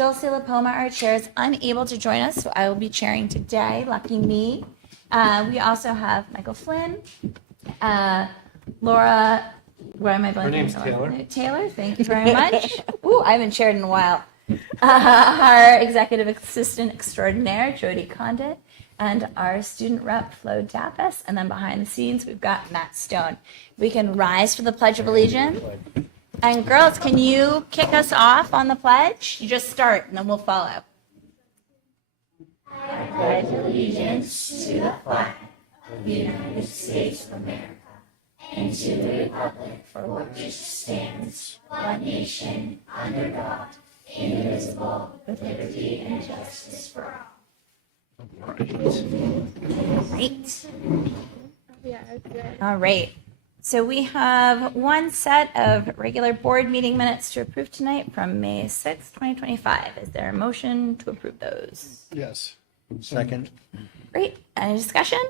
Dulce LaPoma, our chair, is unable to join us, so I will be chairing today. Lucky me. We also have Michael Flynn, Laura, where am I blanking? Her name's Taylor. Taylor, thank you very much. Ooh, I haven't chaired in a while. Our executive assistant extraordinaire, Jody Condit, and our student rep, Flo Dappas. And then behind the scenes, we've got Matt Stone. We can rise for the Pledge of Allegiance. And girls, can you kick us off on the pledge? You just start, and then we'll follow. I pledge allegiance to the flag of the United States of America and to the republic for which it stands, one nation, under God, indivisible, with liberty and justice for all. Great. All right. So we have one set of regular board meeting minutes to approve tonight from May 6th, 2025. Is there a motion to approve those? Yes. Second. Great. Any discussion?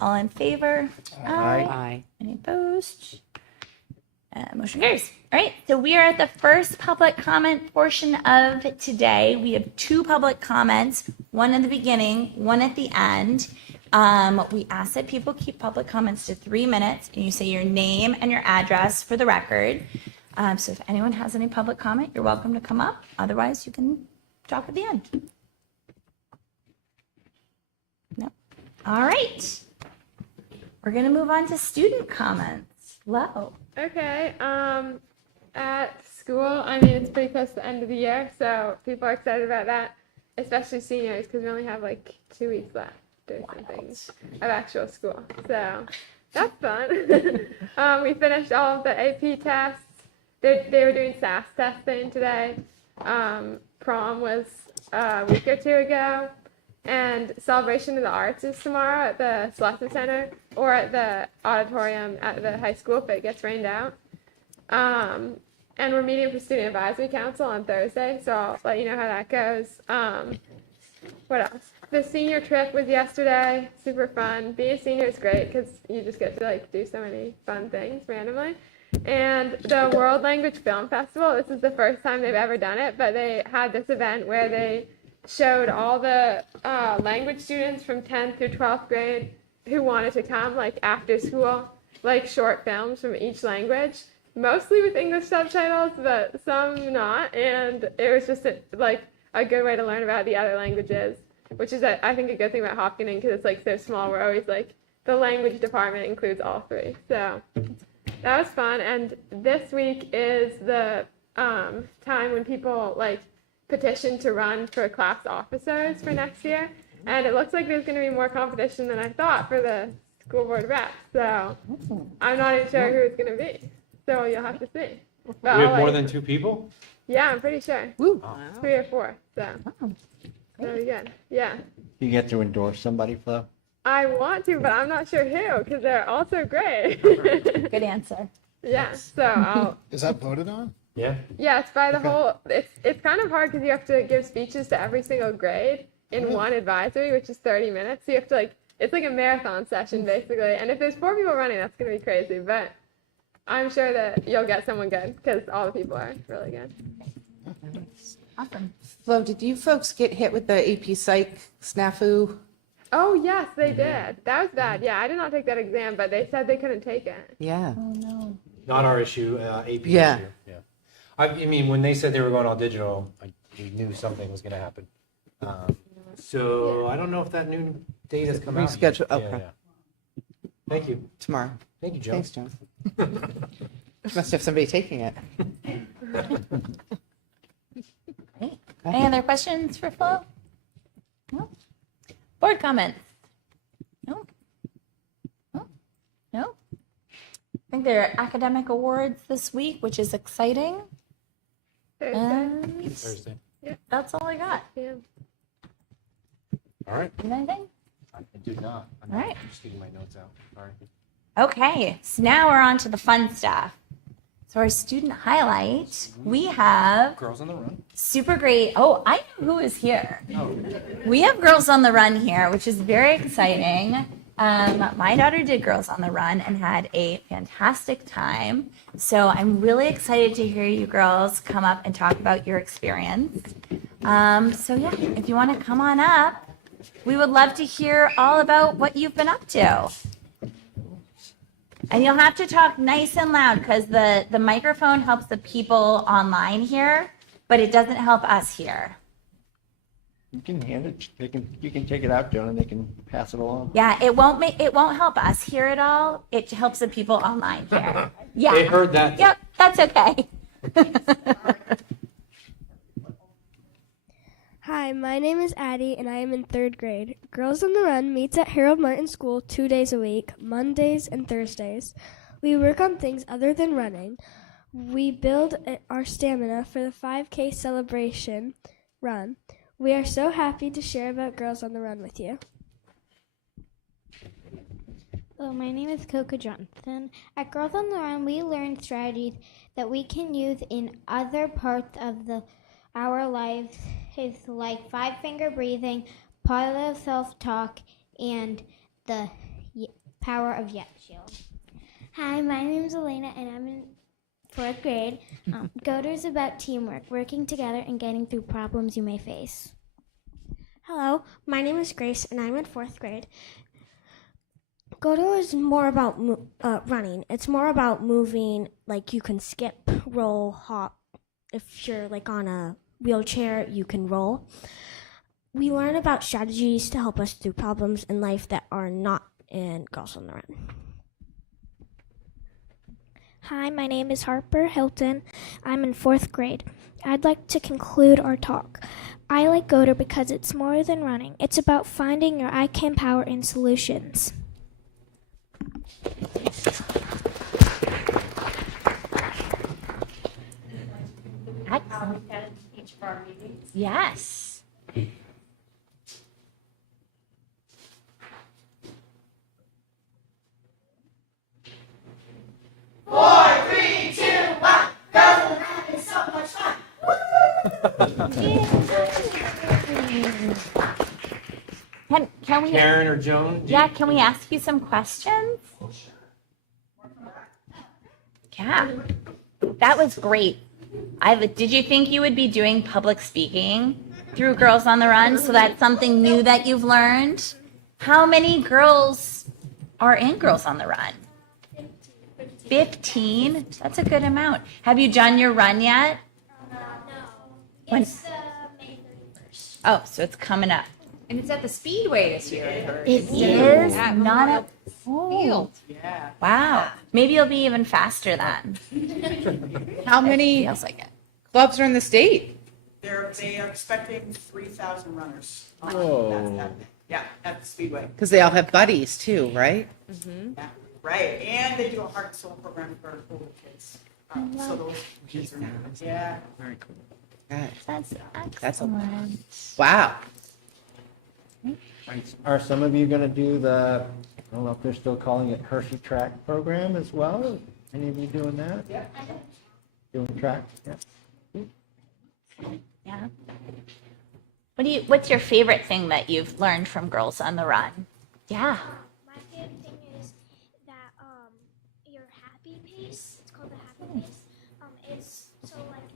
All in favor? Aye. Any opposed? Motion carries. All right. So we are at the first public comment portion of today. We have two public comments, one in the beginning, one at the end. We ask that people keep public comments to 3 minutes, and you say your name and your address for the record. So if anyone has any public comment, you're welcome to come up. Otherwise, you can talk at the end. No. All right. We're going to move on to student comments. Flo. Okay, at school, I mean, it's pretty close to the end of the year, so people are excited about that, especially seniors, because we only have like 2 weeks left or something of actual school, so that's fun. We finished all of the AP tests. They were doing SAS testing today. Prom was a week or two ago, and Celebration of the Arts is tomorrow at the Celeste Center or at the auditorium at the high school if it gets rained out. And we're meeting for Student Advisory Council on Thursday, so I'll let you know how that goes. What else? The senior trip was yesterday, super fun. Being a senior is great because you just get to like do so many fun things randomly. And the World Language Film Festival, this is the first time they've ever done it, but they had this event where they showed all the language students from 10th through 12th grade who wanted to come, like after school, like short films from each language, mostly with English subtitles, but some not. And it was just a good way to learn about the other languages, which is, I think, a good thing about Hopkinton because it's like so small. We're always like, the language department includes all three. So that was fun. And this week is the time when people like petition to run for class officers for next year, and it looks like there's going to be more competition than I thought for the school board reps, so I'm not even sure who it's going to be, so you'll have to see. But We have more than 2 people? Yeah, I'm pretty sure. Woo. 3 or 4, so very good. Yeah, You get to endorse somebody, Flo? I want to, but I'm not sure who because they're all so great. Good answer. Yeah, so I'll Is that voted on? Yeah. Yeah, it's by the whole. It's kind of hard because you have to give speeches to every single grade in one advisory, which is 30 minutes. So you have to it's like a marathon session basically. And if there's 4 people running, that's gonna be crazy. But I'm sure that you'll get someone good because all the people are really good. Awesome. Flo, did you folks get hit with the AP Psych snafu? Oh yes, they did. That was bad. Yeah, I did not take that exam, but they said they couldn't take it. Yeah. Oh, no. Not our issue, AP Yeah. issue. Yeah. I mean, when they said they were going all digital, we knew something was going to happen. So I don't know if that new date has come out yet. Reschedule, okay. Yeah. Thank you. Tomorrow. Thank you, Joe. Thanks, John. Must have somebody taking it. Great. Any other questions for Flo? No? Board comments? No? No? No? I think there are academic awards this week, which is exciting. Thursday. And Thursday. that's all I got. Yeah. All right. You got anything? I do not. I'm All right. just getting my notes out. Sorry. Okay, so now we're on to the fun stuff. So our student highlight, we have Girls on the Run. super great. Oh, I know who is here. Oh. We have Girls on the Run here, which is very exciting. My daughter did Girls on the Run and had a fantastic time. So I'm really excited to hear you girls come up and talk about your experience. So yeah, if you want to come on up, we would love to hear all about what you've been up to. And you'll have to talk nice and loud because the microphone helps the people online here, but it doesn't help us here. You can hand it, you can take it out, Joan, and they can pass it along. Yeah, it won't help us hear it all. It helps the people online here. Yeah. They heard that. Yep, that's okay. Hi, my name is Addie, and I am in 3rd grade. Girls on the Run meets at Harold Martin School 2 days a week, Mondays and Thursdays. We work on things other than running. We build our stamina for the 5K celebration run. We are so happy to share about Girls on the Run with you. Hello, my name is Coco Johnson. At Girls on the Run, we learn strategies that we can use in other parts of our lives, like 5-finger breathing, positive self-talk, and the power of Yes Shield. Hi, my name is Elena, and I'm in 4th grade. GOTO is about teamwork, working together and getting through problems you may face. Hello, my name is Grace, and I'm in 4th grade. GOTO is more about running. It's more about moving, like you can skip, roll, hop. If you're like on a wheelchair, you can roll. We learn about strategies to help us through problems in life that are not in Girls on the Run. Hi, my name is Harper Hilton. I'm in 4th grade. I'd like to conclude our talk. I like GOTO because it's more than running. It's about finding your I can power in solutions. Yes. Can we? Karen or Joan? Yeah, can we ask you some questions? Yeah, that was great. Did you think you would be doing public speaking through Girls on the Run? So that's something new that you've learned? How many girls are in Girls on the Run? 15? That's a good amount. Have you done your run yet? No. When- It's May 31st. Oh, so it's coming up. And it's at the Speedway this year, I heard. It is not a field. Yeah. Wow. Maybe you'll be even faster then. How many Feels like it. clubs are in the state? They are expecting 3,000 runners. on Whoa. that day. Yeah, at the Speedway. Because they all have buddies too, right? Yeah, right. And they do a heart and soul program for older kids. So those kids are, yeah. Very cool. Right. That's That's a lot. excellent. Wow. Are some of you going to do the, I don't know if they're still calling it Hershey Track program as well? Any of you doing that? Yeah. Doing track? Yeah. Yeah. What's your favorite thing that you've learned from Girls on the Run? Yeah. My favorite thing is that your happy pace, it's called the happy pace, is so like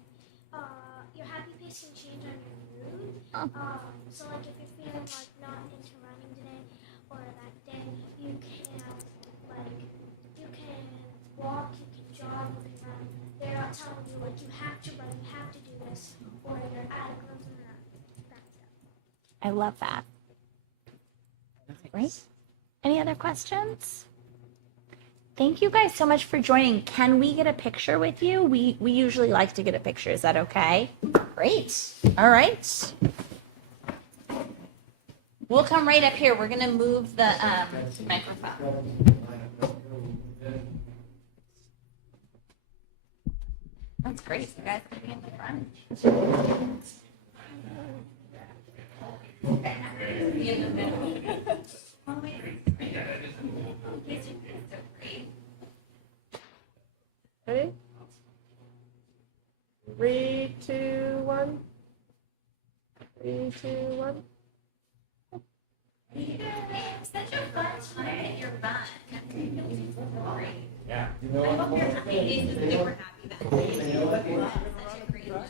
your happy pace can change on your mood. So like if you're feeling like not into running today or that day, you can walk, you can jog, you can run. They're not telling you like you have to run, you have to do this, or you're at a Girls on the Run. That stuff. I love that. Great. Any other questions? Thank you guys so much for joining. Can we get a picture with you? We usually like to get a picture. Is that okay? Great. All right. We'll come right up here. We're going to move the microphone. That's great. You guys can be in the front. Be in the middle. Oh, wait. Ready? 3, 2, 1. 3, 2, 1. Such a fun time. You're fun. Yeah. I hope your happy days is super happy that day. Such a great one.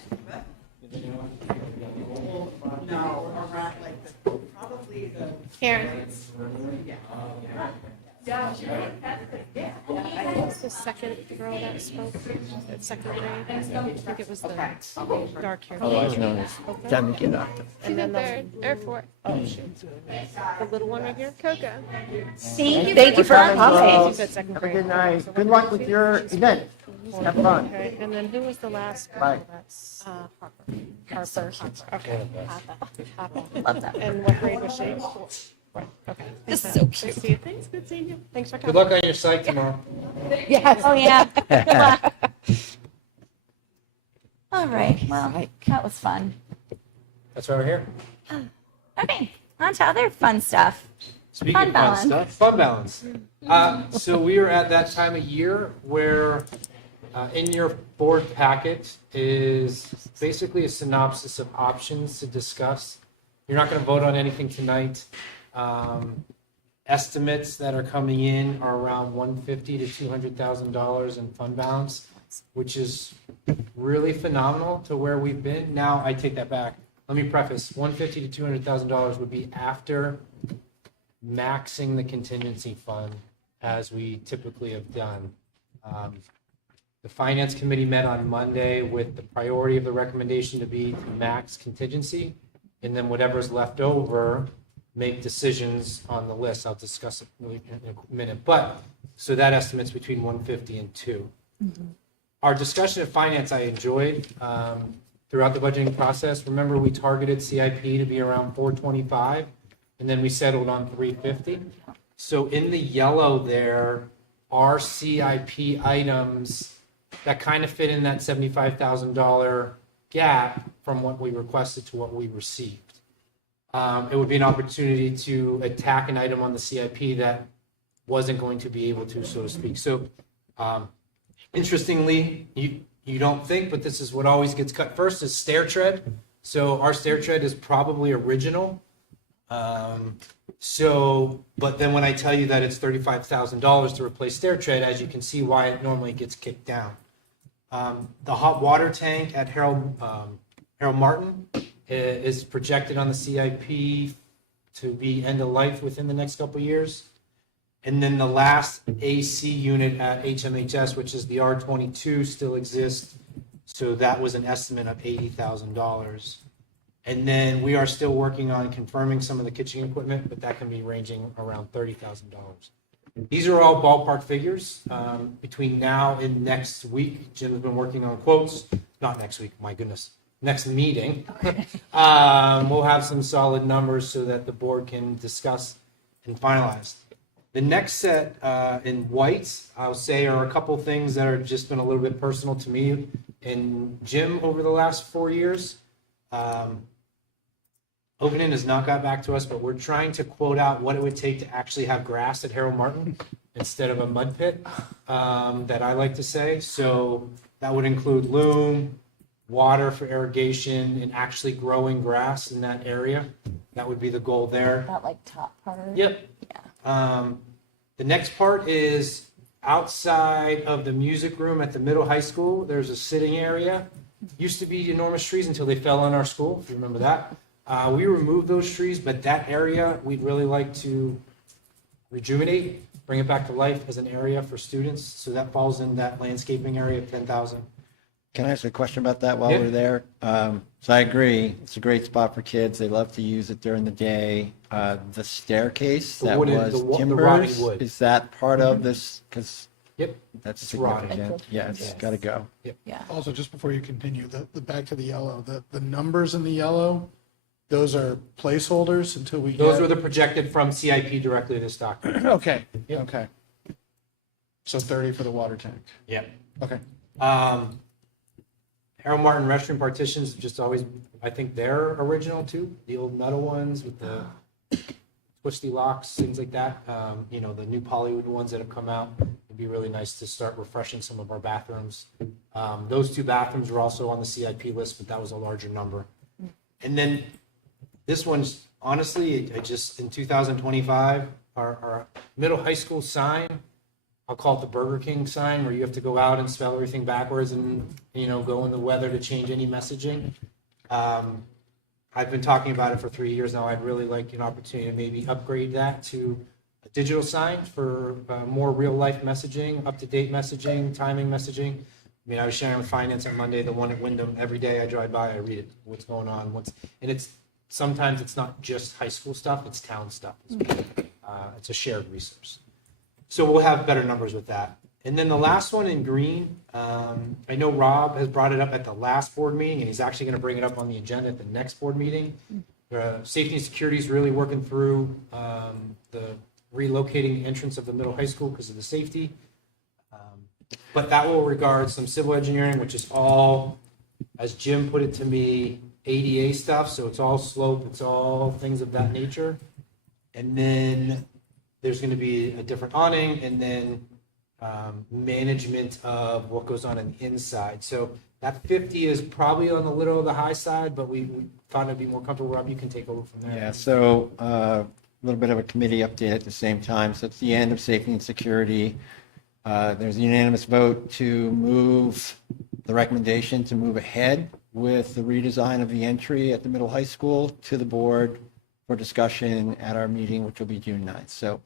No, around like the, probably the. Karen. It's the second girl that spoke at second grade. I think it was the dark hair. Otherwise known as Demigod. She's in third or fourth. Oh, shoot. The little one right here? Coco. Thank you for coming. She's at second Have a grade. good night. Good luck with your event. Have fun. Okay, and then who was the last girl? Bye. That's Harper. Okay. Papa. Love that. And what grade was she? Right. Okay. This is Thanks, so man. cute. Good to see you. Thanks. Good seeing you. Thanks for Good coming. luck on your site tomorrow. Yes. Oh, yeah. Good luck. All right. Well, that was fun. That's why we're here. Okay. On to other fun stuff. Speaking Fun of fun balance. stuff, fun balance. So we are at that time of year where in your board packet is basically a synopsis of options to discuss. You're not going to vote on anything tonight. Estimates that are coming in are around $150,000 to $200,000 in fund balance, which is really phenomenal to where we've been. Now I take that back. Let me preface: $150,000 to $200,000 would be after maxing the contingency fund, as we typically have done. The finance committee met on Monday with the priority of the recommendation to be to max contingency, and then whatever's left over, make decisions on the list. I'll discuss it in a minute. But so that estimate's between 150 and 2. Our discussion of finance I enjoyed throughout the budgeting process. Remember, we targeted CIP to be around 425, and then we settled on 350. So in the yellow there are CIP items that kind of fit in that $75,000 gap from what we requested to what we received. It would be an opportunity to attack an item on the CIP that wasn't going to be able to, so to speak. So interestingly, you don't think, but this is what always gets cut first, is stair tread. So our stair tread is probably original. But then when I tell you that it's $35,000 to replace stair tread, as you can see why it normally gets kicked down. The hot water tank at Harold Martin is projected on the CIP to be end of life within the next couple of years. And then the last AC unit at HMHS, which is the R22, still exists. So that was an estimate of $80,000. And then we are still working on confirming some of the kitchen equipment, but that can be ranging around $30,000. These are all ballpark figures. Between now and next week, Jim has been working on quotes. Not next week, my goodness. Next meeting. We'll have some solid numbers so that the board can discuss and finalize. The next set in white, I'll say, are a couple things that are just been a little bit personal to me and Jim over the last 4 years. Hopkinton has not got back to us, but we're trying to quote out what it would take to actually have grass at Harold Martin instead of a mud pit, that I like to say. So that would include loam, water for irrigation, and actually growing grass in that area. That would be the goal there. That like top part. Yep. The next part is outside of the music room at the middle high school. There's a sitting area. Used to be enormous trees until they fell on our school, if you remember that. We removed those trees, but that area we'd really like to rejuvenate, bring it back to life as an area for students. So that falls in that landscaping area of 10,000. Can I ask a question about that while Yeah. we're there? So I agree, it's a great spot for kids. They love to use it during the day. The staircase The that wooden- was the rotting timbers, wood. is that part of this? Because Yep. that's It's rotting. significant. Yeah, it's Yes. got to go. Yeah. Also, just before you continue, the back to the yellow, the numbers in the yellow, those are placeholders until we Those get. were the projected from CIP directly to this document. Okay, Yep. okay. So 30 for the water tank. Yep. Okay. Harold Martin restroom partitions have just always, I think they're original too. The old metal ones with the twisty locks, things like that. The new polywood ones that have come out. It'd be really nice to start refreshing some of our bathrooms. Those two bathrooms were also on the CIP list, but that was a larger number. And then this one's honestly, I just, in 2025, our middle high school sign, I'll call it the Burger King sign, where you have to go out and spell everything backwards and, go in the weather to change any messaging. I've been talking about it for 3 years now. I'd really like an opportunity to maybe upgrade that to a digital sign for more real-life messaging, up-to-date messaging, timing messaging. I mean, I was sharing with finance on Monday, the one at Wyndham. Every day I drive by, I read it, what's going on, sometimes it's not just high school stuff, it's town stuff. It's a shared resource. So we'll have better numbers with that. And then the last one in green, I know Rob has brought it up at the last board meeting, and he's actually going to bring it up on the agenda at the next board meeting. Safety and security is really working through the relocating the entrance of the middle high school because of the safety. But that will regard some civil engineering, which is all, as Jim put it to me, ADA stuff. So it's all slope, it's all things of that nature. And then there's going to be a different awning, and then management of what goes on the inside. So that 50 is probably on the little of the high side, but we thought it'd be more comfortable. Rob, you can take over from there. Yeah, so a little bit of a committee update at the same time. So it's the end of safety and security. There's a unanimous vote to move the recommendation to move ahead with the redesign of the entry at the middle high school to the board for discussion at our meeting, which will be June 9th. So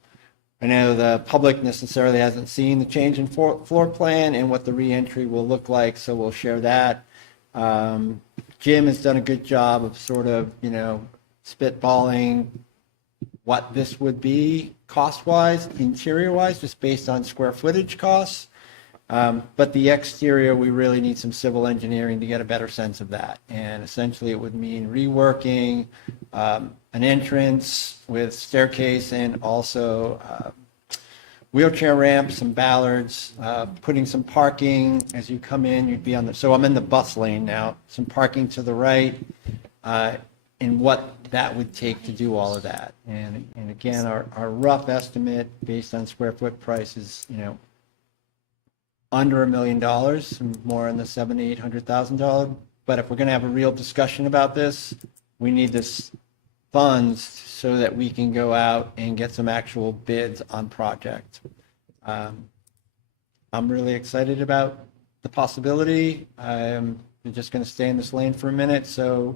I know the public necessarily hasn't seen the change in floor plan and what the reentry will look like, so we'll share that. Jim has done a good job of sort of, spitballing what this would be cost-wise, interior-wise, just based on square footage costs. But the exterior, we really need some civil engineering to get a better sense of that. And essentially it would mean reworking an entrance with staircase and also wheelchair ramps, some ballards, putting some parking as you come in. You'd be so I'm in the bus lane now, some parking to the right, and what that would take to do all of that. And again, our rough estimate based on square foot price is, under $1 million, more in the $700,000-800,000. But if we're going to have a real discussion about this, we need this funds so that we can go out and get some actual bids on project. I'm really excited about the possibility. I'm just going to stay in this lane for a minute. So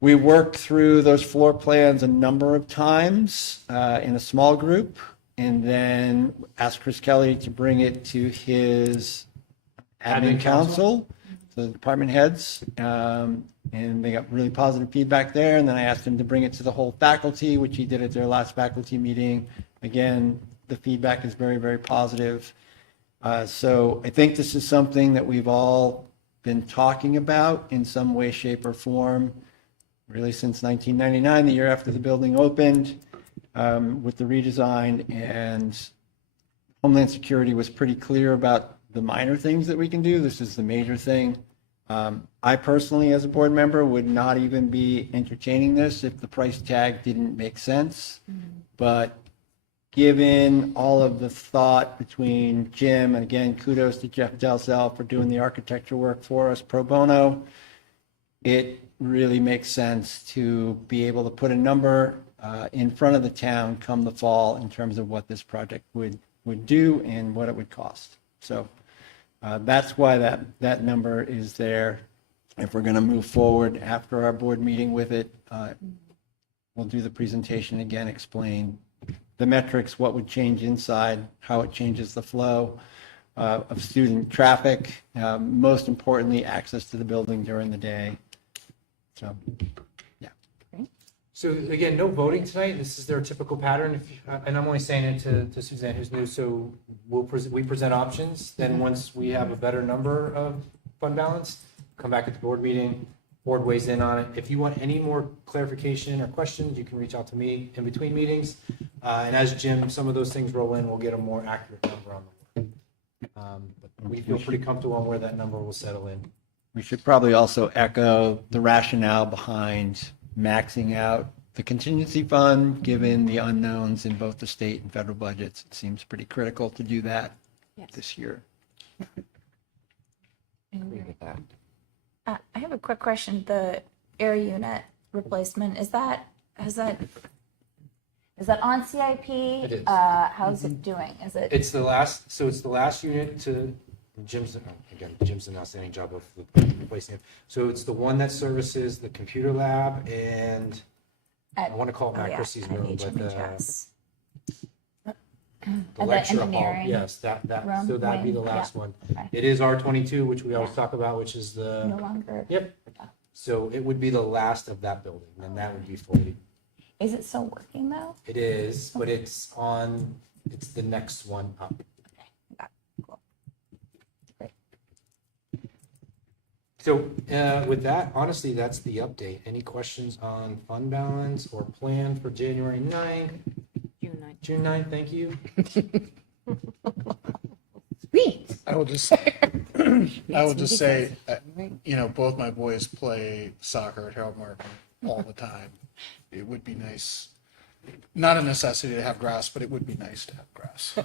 we worked through those floor plans a number of times in a small group, and then asked Chris Kelly to bring it to his admin council, the department heads, and they got really positive feedback there. And then I asked him to bring it to the whole faculty, which he did at their last faculty meeting. Again, the feedback is very, very positive. So I think this is something that we've all been talking about in some way, shape, or form, really since 1999, the year after the building opened. With the redesign, and Homeland Security was pretty clear about the minor things that we can do. This is the major thing. I personally, as a board member, would not even be entertaining this if the price tag didn't make sense. But given all of the thought between Jim, and again, kudos to Jeff Dalzell for doing the architecture work for us pro bono, it really makes sense to be able to put a number in front of the town come the fall in terms of what this project would do and what it would cost. So that's why that number is there. If we're going to move forward after our board meeting with it, we'll do the presentation again, explain the metrics, what would change inside, how it changes the flow of student traffic, most importantly, access to the building during the day. So. So again, no voting tonight. This is their typical pattern. And I'm only saying it to Suzanne, who's new. So we present options. Then once we have a better number of fund balance, come back at the board meeting. Board weighs in on it. If you want any more clarification or questions, you can reach out to me in between meetings. And as Jim, some of those things roll in, we'll get a more accurate number on them. But we feel pretty comfortable on where that number will settle in. We should probably also echo the rationale behind maxing out the contingency fund, given the unknowns in both the state and federal budgets. It seems pretty critical to do that this year. I have a quick question. The air unit replacement, is that is that on CIP? It is. How's it doing? Is it? It's the last unit to Jim's, again, Jim's an outstanding job of replacing it. So it's the one that services the computer lab and I want to call it Matt Christie's room, but the lecture hall, engineering yes, that, room, so that'd be the wing, last yeah. one. Okay. It is R22, which we always talk about, which is No the, longer. yep. So it would be the last of that building, and that would be fully. Is it still working though? It is, but it's the next one up. Okay, got it. Cool. Great. So with that, honestly, that's the update. Any questions on fund balance or plan for January 9th? June 9th, thank you. Sweet. I will just say, both my boys play soccer at Harold Martin all the time. It would be nice, not a necessity to have grass, but it would be nice to have grass.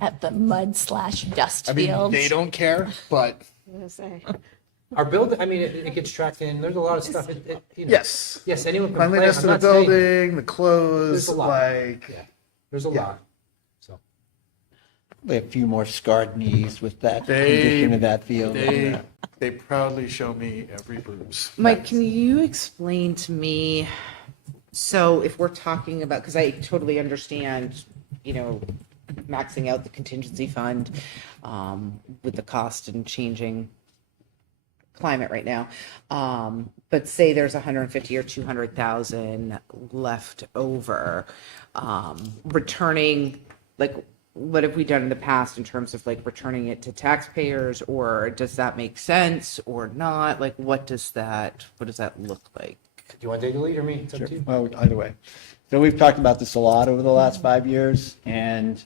At the mud/dust I mean, fields. they don't care, but Our building, I mean, it gets tracked in. There's a lot of stuff. yes. Yes, anyone can play. Cleanliness I'm of the not saying- building, the clothes, There's a lot. Yeah, there's a Yeah. lot. So A few more scarred knees with that They- condition of that field. they proudly show me every bruise. Mike, can you explain to me, so if we're talking about, because I totally understand, maxing out the contingency fund with the cost and changing climate right now. But say there's 150 or 200,000 left over, returning, like, what have we done in the past in terms of like returning it to taxpayers, or does that make sense or not? Like, what does that look like? do you want to take the lead or me? It's up to you. Well, either way. So we've talked about this a lot over the last 5 years, and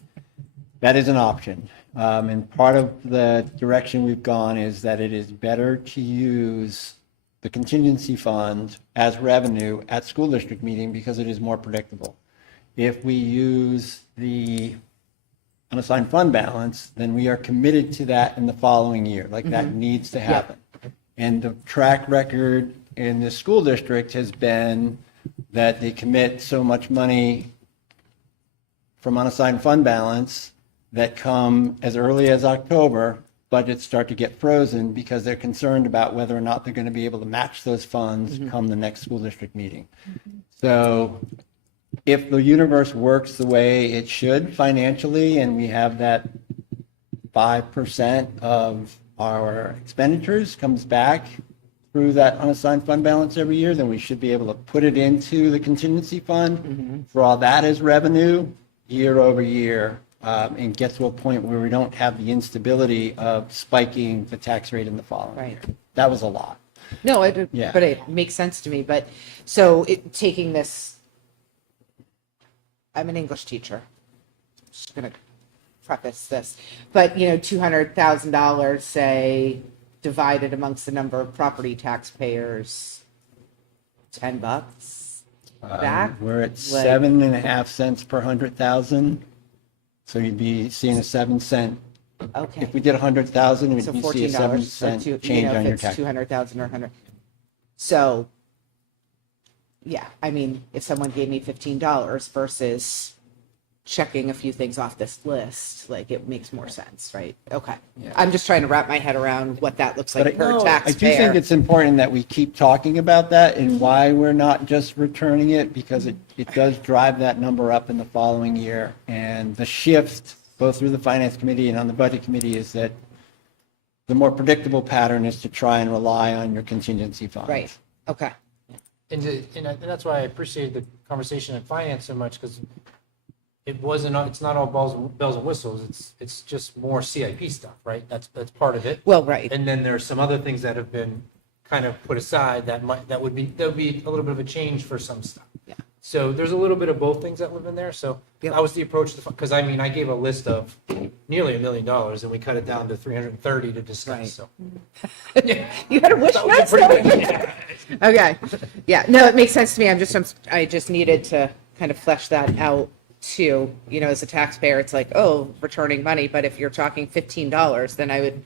that is an option. And part of the direction we've gone is that it is better to use the contingency fund as revenue at school district meeting because it is more predictable. If we use the unassigned fund balance, then we are committed to that in the following year. Like that needs to happen. And the track record in the school district has been that they commit so much money from unassigned fund balance that come as early as October, budgets start to get frozen because they're concerned about whether or not they're going to be able to match those funds come the next school district meeting. So if the universe works the way it should financially, and we have that 5% of our expenditures comes back through that unassigned fund balance every year, then we should be able to put it into the contingency fund, draw that as revenue year over year, and get to a point where we don't have the instability of spiking the tax rate in the following year. That was a lot. No, Yeah. but it makes sense to me. But so taking this, I'm an English teacher. Just gonna preface this, but $200,000, say, divided amongst the number of property taxpayers, $10 back. We're at 7.5 cents per 100,000. So you'd be seeing a 7 cent. Okay. If we did 100,000, So we'd see a $14 7 cent change on your if tax. it's 200,000 or 100. So, yeah, I mean, if someone gave me $15 versus checking a few things off this list, like, it makes more sense, right? Okay. I'm just trying to wrap my head around what that looks like per I do taxpayer. think it's important that we keep talking about that and why we're not just returning it, because it does drive that number up in the following year. And the shift, both through the finance committee and on the budget committee, is that the more predictable pattern is to try and rely on your contingency funds. Right. Okay. And that's why I appreciated the conversation in finance so much, because it's not all bells and whistles. It's just more CIP stuff, right? That's part of it. Well, right. And then there's some other things that have been kind of put aside that would be a little bit of a change for some stuff. Yeah. So there's a little bit of both things that live in there. So that was the approach, because I mean, I gave a list of nearly $1 million and we cut it down to 330 to discuss. Right. So You had a wish that was list? pretty good. Okay. Yeah, no, it makes sense to me. I just needed to kind of flesh that out too. As a taxpayer, it's like, oh, returning money. But if you're talking $15, then I would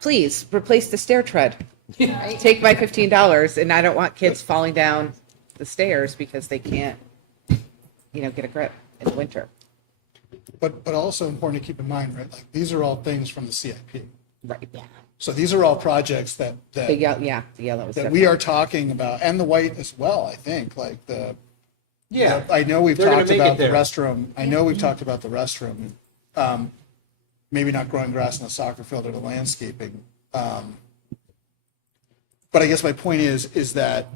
please replace the stair tread. Take my $15, and I don't want kids falling down the stairs because they can't, get a grip in the winter. But also important to keep in mind, right? Like these are all things from the CIP. Right. Yeah. So these are all projects that The yellow was that different. we are talking about, and the white as well. I think like Yeah. I know we've They're gonna talked make it about the there. restroom. I know we've talked about the restroom. Maybe not growing grass in the soccer field or the landscaping. But I guess my point is that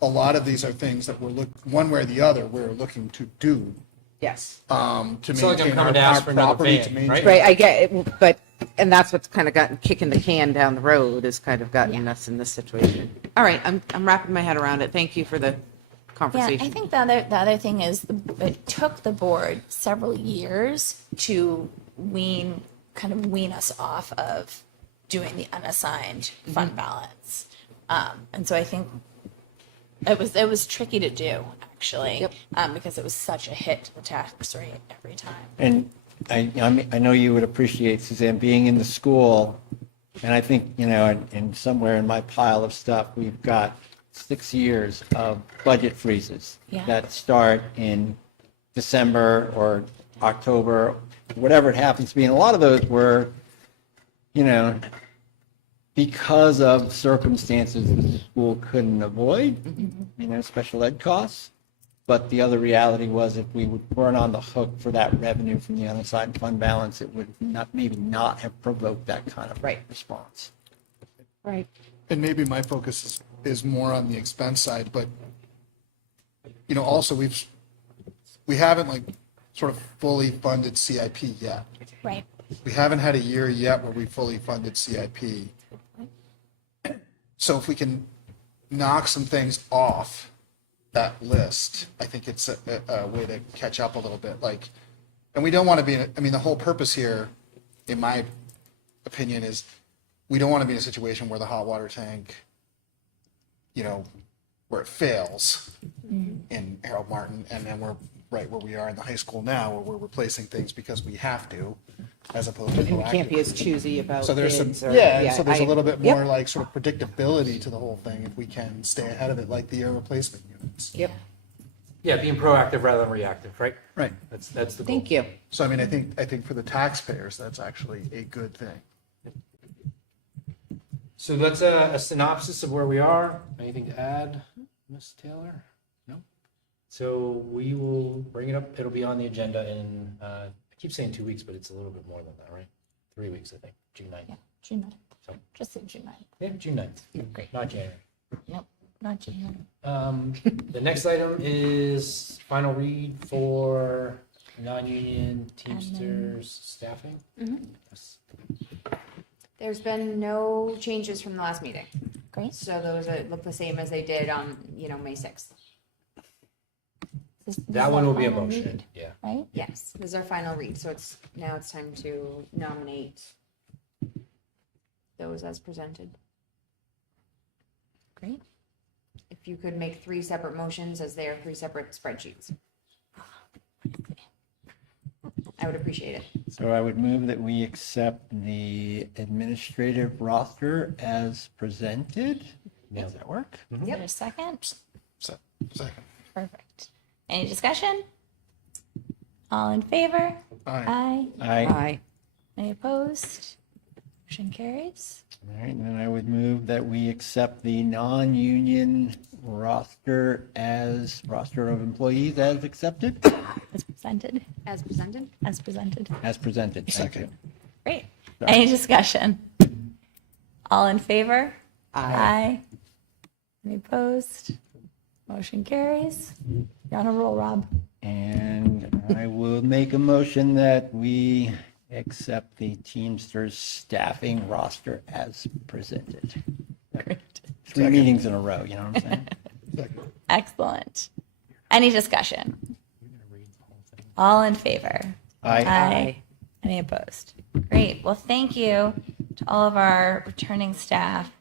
a lot of these are things that one way or the other, we're looking to do Yes. to It's not like I'm maintain coming to our ask for another property, van, to maintain. right? Right, I get it, and that's what's kind of gotten kicking the can down the road has kind of gotten us in this situation. All right, I'm wrapping my head around it. Thank you for the Yeah, conversation. I think the other thing is it took the board several years to wean us off of doing the unassigned fund balance. And so I think it was tricky to do actually, because it was such a hit to the tax rate every time. And I know you would appreciate, Suzanne, being in the school, and I think, in somewhere in my pile of stuff, we've got 6 years of budget freezes Yeah. that start in December or October, whatever it happens to be. And a lot of those were, because of circumstances the school couldn't avoid, special ed costs. But the other reality was if we weren't on the hook for that revenue from the unassigned fund balance, it would maybe not have provoked that kind of response. Right. And maybe my focus is more on the expense side, but also we haven't like sort of fully funded CIP yet. Right. We haven't had a year yet where we fully funded CIP. So if we can knock some things off that list, I think it's a way to catch up a little bit. And we don't want to be, the whole purpose here, in my opinion, is we don't want to be in a situation where the hot water tank, where it fails in Harold Martin, and then we're right where we are in the high school now, where we're replacing things because we have to, as opposed to And we can't be proactively. as choosy about So there's kids some, or, so there's a little bit Yep. more like sort of predictability to the whole thing if we can stay ahead of it, like the air replacement units. Yep. Yeah, being proactive rather than reactive, right? Right. That's the goal. Thank you. So I think for the taxpayers, that's actually a good thing. So that's a synopsis of where we are. Anything to add, Ms. Taylor? No? So we will bring it up. It'll be on the agenda in, I keep saying 2 weeks, but it's a little bit more than that, right? 3 weeks, I think, June 9th. Yeah, June 9th. So- Just say June 9th. Yeah, June 9th. Great. Not January. Nope, not June 9th. The next item is final read for non-union Teamsters staffing. Yes. There's been no changes from the last meeting. Great. So those look the same as they did on, May 6th. This is That our one will be a final motion, read, yeah. right? Yes, this is our final read. So it's time to nominate those as presented. Great. If you could make 3 separate motions as they are 3 separate spreadsheets. I would appreciate it. So I would move that we accept the administrative roster as presented. Does that work? Is there a second? Second. Perfect. Any discussion? All in favor? Aye. Aye. Aye. Any opposed? Motion carries. All right, and then I would move that we accept the non-union roster of employees as accepted, As presented. As presented? As presented. as presented. Thank you. Second. Great. Any discussion? All in favor? Aye. Any opposed? Motion carries. You're on a roll, Rob. And I will make a motion that we accept the Teamsters staffing roster as presented. Great. 3 meetings in a row, you know what I'm saying? Second. Excellent. Any discussion? All in favor? Aye. Any opposed? Great. Well, thank you to all of our returning staff.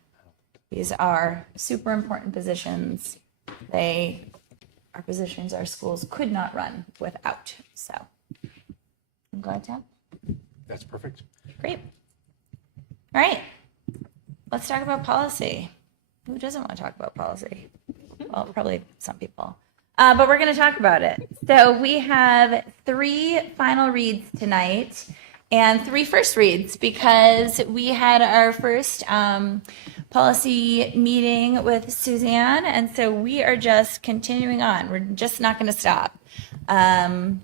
These are super important positions. They are positions our schools could not run without. So I'm glad to have. That's perfect. Great. All right. Let's talk about policy. Who doesn't want to talk about policy? Well, probably some people. But we're going to talk about it. So we have 3 final reads tonight and 3 first reads because we had our first policy meeting with Suzanne. And so we are just continuing on. We're just not going to stop. And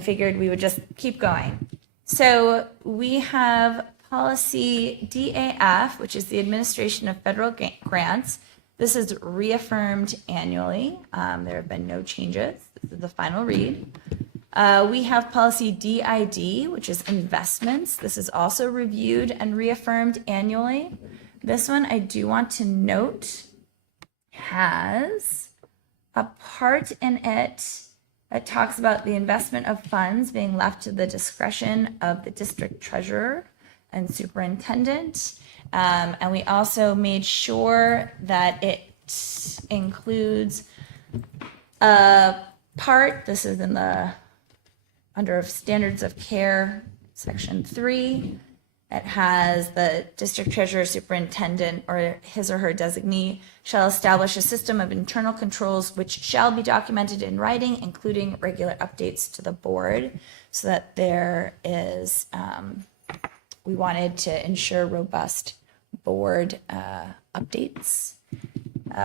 figured we would just keep going. So we have policy DAF, which is the administration of federal grants. This is reaffirmed annually. There have been no changes. This is the final read. We have policy DID, which is investments. This is also reviewed and reaffirmed annually. This one I do want to note has a part in it that talks about the investment of funds being left to the discretion of the district treasurer and superintendent. And we also made sure that it includes a part, this is in the, under standards of care, section 3, it has the district treasurer, superintendent, or his or her designee shall establish a system of internal controls which shall be documented in writing, including regular updates to the board, so that there is, we wanted to ensure robust board updates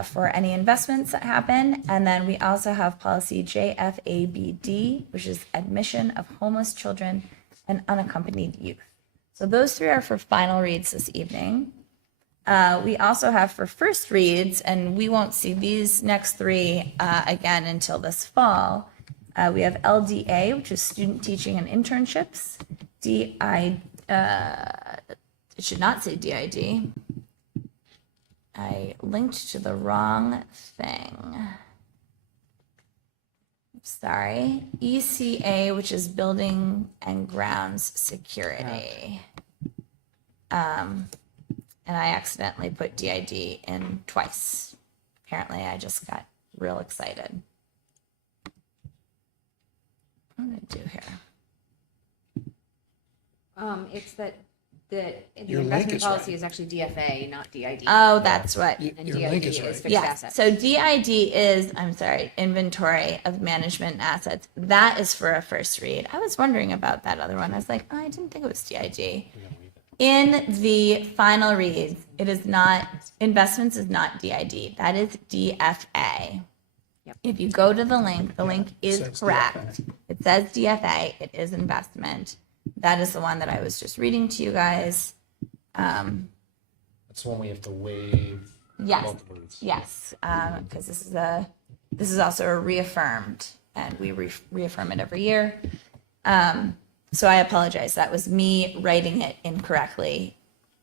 for any investments that happen. And then we also have policy JFABD, which is admission of homeless children and unaccompanied youth. So those 3 are for final reads this evening. We also have for first reads, and we won't see these next 3 again until this fall. We have LDA, which is student teaching and internships. It should not say DID. I linked to the wrong thing. Sorry. ECA, which is building and grounds security. And I accidentally put DID in twice. Apparently, I just got real excited. What am I going to do here? It's that the Your link investment is policy right. is actually DFA, not DID. Oh, that's what. And Your DID link is is right. fixed Yes. assets. So DID is, I'm sorry, inventory of management assets. That is for a first read. I was wondering about that other one. I was like, oh, I didn't think it was DID. In the final read, it is not, investments is not DID. That is DFA. Yep. If you go to the link is says correct. It says DFA. It is investment. That is the one that I was just reading to you guys. That's the one we have to waive Yes. both words. Yes, because this is also a reaffirmed, and we reaffirm it every year. So I apologize. That was me writing it incorrectly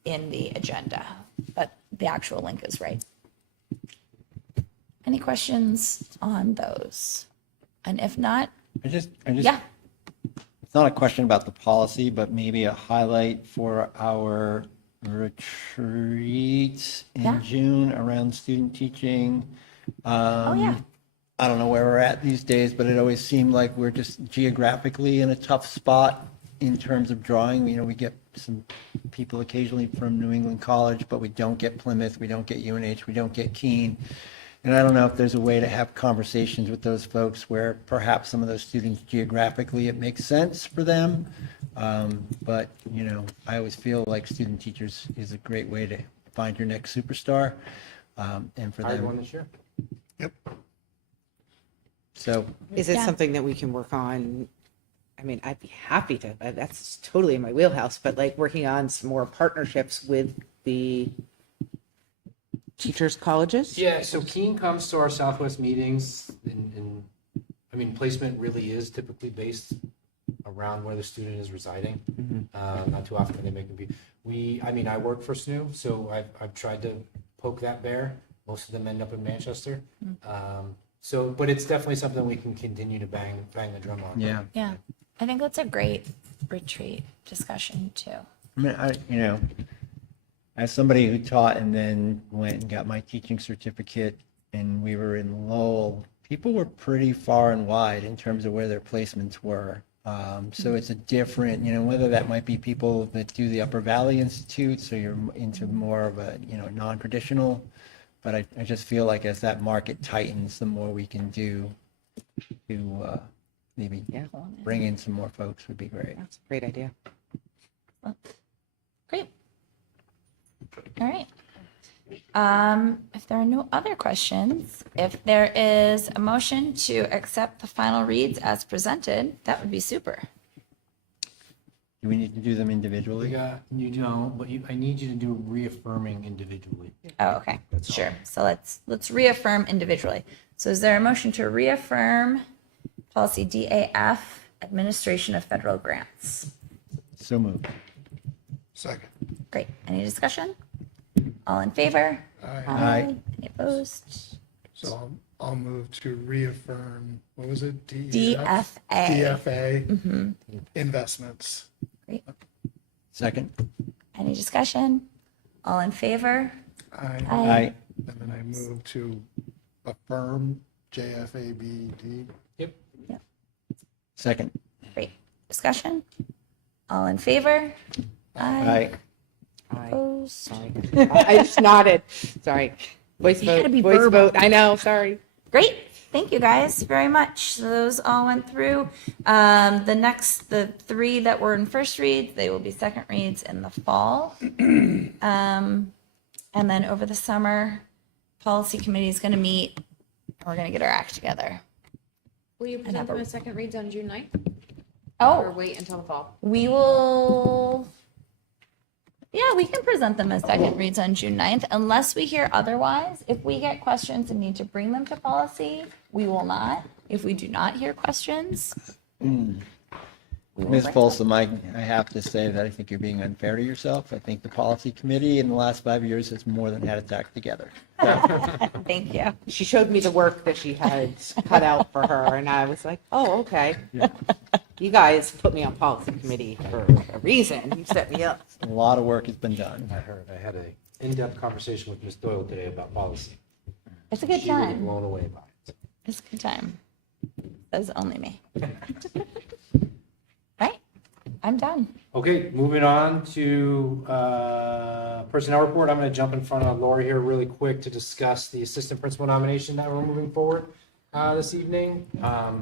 in the agenda, but the actual link is right. Any questions on those? And if not, I just, yeah. it's not a question about the policy, but maybe a highlight for our retreat Yeah. in June around student teaching. Oh, yeah. I don't know where we're at these days, but it always seemed like we're just geographically in a tough spot in terms of drawing. You know, we get some people occasionally from New England College, but we don't get Plymouth, we don't get UNH, we don't get Keene. And I don't know if there's a way to have conversations with those folks where perhaps some of those students geographically, it makes sense for them. But, you know, I always feel like student teachers is a great way to find your next superstar. And for I had one them, this year. Yep. so Is it Yeah. something that we can work on? I mean, I'd be happy to, that's totally in my wheelhouse, but like working on some more partnerships with the teachers' colleges? Yeah, so Keene comes to our Southwest meetings, and I mean, placement really is typically based around where the student is residing. Not too often they make them be. I mean, I work for SNU, so I've tried to poke that bear. Most of them end up in Manchester. So, but it's definitely something we can continue to bang the drum on. yeah. Yeah, I think that's a great retreat discussion too. I mean, you know, as somebody who taught and then went and got my teaching certificate and we were in Lowell, people were pretty far and wide in terms of where their placements were. So it's a different, you know, whether that might be people that do the Upper Valley Institute, so you're into more of a, you know, non-traditional But I just feel like as that market tightens, the more we can do to maybe Yeah. bring in some more folks would be great. That's a great idea. Great. All right. If there are no other questions, if there is a motion to accept the final reads as presented, that would be super. Do we need to do them individually? You don't, but I need you to do reaffirming individually. Oh, okay. Sure. So let's reaffirm individually. So is there a motion to reaffirm policy DAF, administration of federal grants? So moved. Second. Great. Any discussion? All in favor? Aye. Any opposed? So I'll move to reaffirm, what was it? DFA. DFA investments. Great. Second. Any discussion? All in favor? Aye. And then I move to affirm JFABD. Yep. Second. Great. Discussion? All in favor? Aye. Opposed? Sorry. I just nodded. Sorry. Voice You gotta vote. be Voice verbal. vote. I know. Sorry. Great. Thank you guys very much. So those all went through. The three that were in first reads, they will be second reads in the fall. And then over the summer, policy committee is going to meet. And we're going to get our act together. Will you present have them a- as second reads on June 9th? Or Oh, wait until the fall? we will. Yeah, we can present them as second reads on June 9th, unless we hear otherwise. If we get questions and need to bring them to policy, we will not. If we do not hear questions, we will Ms. bring them. Folsom, I have to say that I think you're being unfair to yourself. I think the policy committee in the last 5 years has more than had its act together. Thank you. She showed me the work that she had cut out for her, and I was like, "Oh, okay. You guys put me on policy committee for a reason. You set me up." A lot of work has been done. I had an in-depth conversation with Ms. Doyle today about policy. It's a good She was time. blown away by it. It's a good time. Says only me. Right? I'm done. Okay, moving on to personnel report. I'm going to jump in front of Lori here really quick to discuss the assistant principal nomination that we're moving forward this evening. I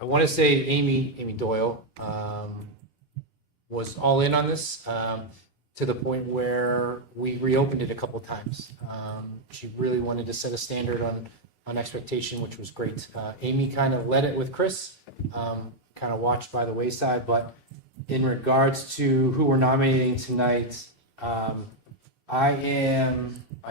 want to say Amy Doyle was all in on this to the point where we reopened it a couple of times. She really wanted to set a standard on expectation, which was great. Amy kind of led it with Chris, kind of watched by the wayside, but in regards to who we're nominating tonight, I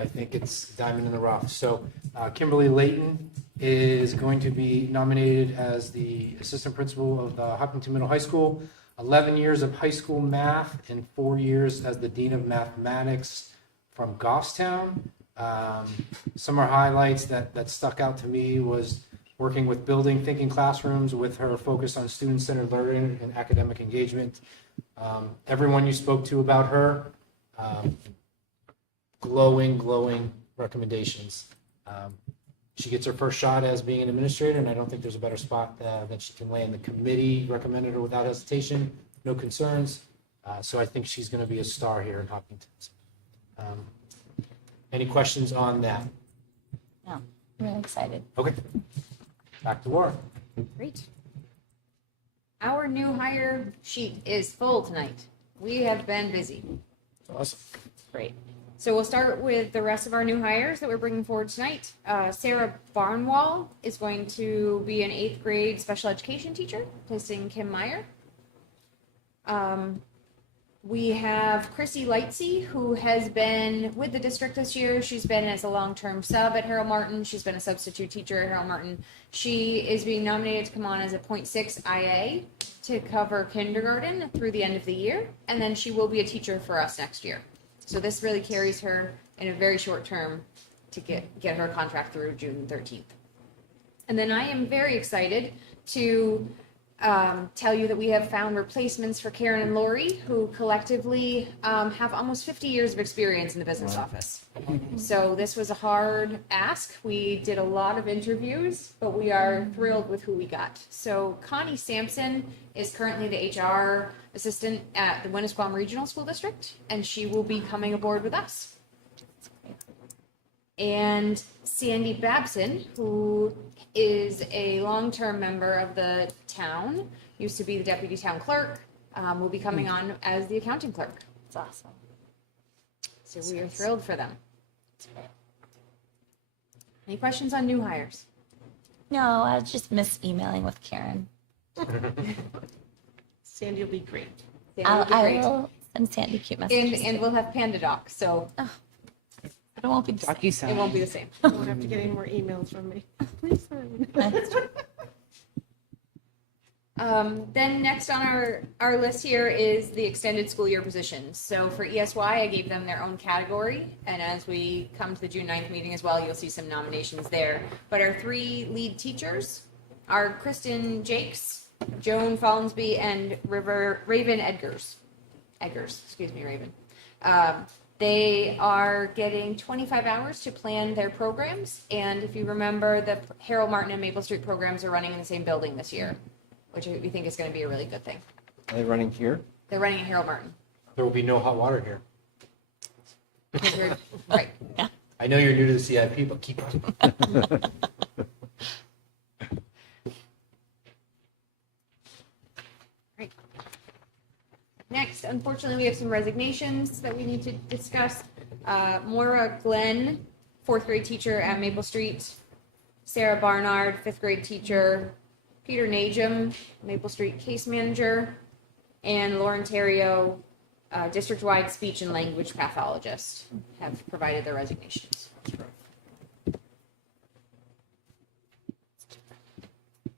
think it's diamond in the rough. So Kimberly Layton is going to be nominated as the assistant principal of the Hopkinton Middle High School. 11 years of high school math and 4 years as the dean of mathematics from Goffstown. Some of her highlights that stuck out to me was working with building thinking classrooms with her focus on student-centered learning and academic engagement. Everyone you spoke to about her, glowing recommendations. She gets her first shot as being an administrator, and I don't think there's a better spot that she can land. The committee recommended her without hesitation, no concerns. So I think she's going to be a star here in Hopkinton. Any questions on that? No, I'm really excited. Okay, back to Laura. Great. Our new hire sheet is full tonight. We have been busy. Awesome. Great. So we'll start with the rest of our new hires that we're bringing forward tonight. Sarah Barnwall is going to be an 8th grade special education teacher, replacing Kim Meyer. We have Chrissy Lightsey, who has been with the district this year. She's been as a long-term sub at Harold Martin. She's been a substitute teacher at Harold Martin. She is being nominated to come on as a 0.6 IA to cover kindergarten through the end of the year, and then she will be a teacher for us next year. So this really carries her in a very short term to get her contract through June 13th. And then I am very excited to tell you that we have found replacements for Karen and Lori, who collectively have almost 50 years of experience in the business office. So this was a hard ask. We did a lot of interviews, but we are thrilled with who we got. So Connie Sampson is currently the HR assistant at the Winnisquam Regional School District, and she will be coming aboard with us. and Sandy Babson, who is a long-term member of the town, used to be the deputy town clerk, will be coming on as the accounting clerk. It's awesome. So we are thrilled for them. Any questions on new hires? No, I just miss emailing with Karen. Sandy will be great. Sandy will be I great. will send Sandy cute messages. And we'll have Panda Doc, so But it won't be the same. it won't be the same. You won't have to get any more emails from me. Please sign. Then next on our list here is the extended school year positions. So for ESY, I gave them their own category. And as we come to the June 9th meeting as well, you'll see some nominations there. But our 3 lead teachers are Kristen Jakes, Joan Follansby, and Raven Edgars. Excuse me, Raven. They are getting 25 hours to plan their programs. And if you remember, the Harold Martin and Maple Street programs are running in the same building this year, which we think is going to be a really good thing. Are they running here? They're running at Harold Martin. There will be no hot water here. Right. I know you're new to the CIP, but keep it. Next, unfortunately, we have some resignations that we need to discuss. Maura Glenn, 4th grade teacher at Maple Street. Sarah Barnard, 5th grade teacher. Peter Najum, Maple Street case manager. And Lauren Terrio, district-wide speech and language pathologist, have provided their resignations.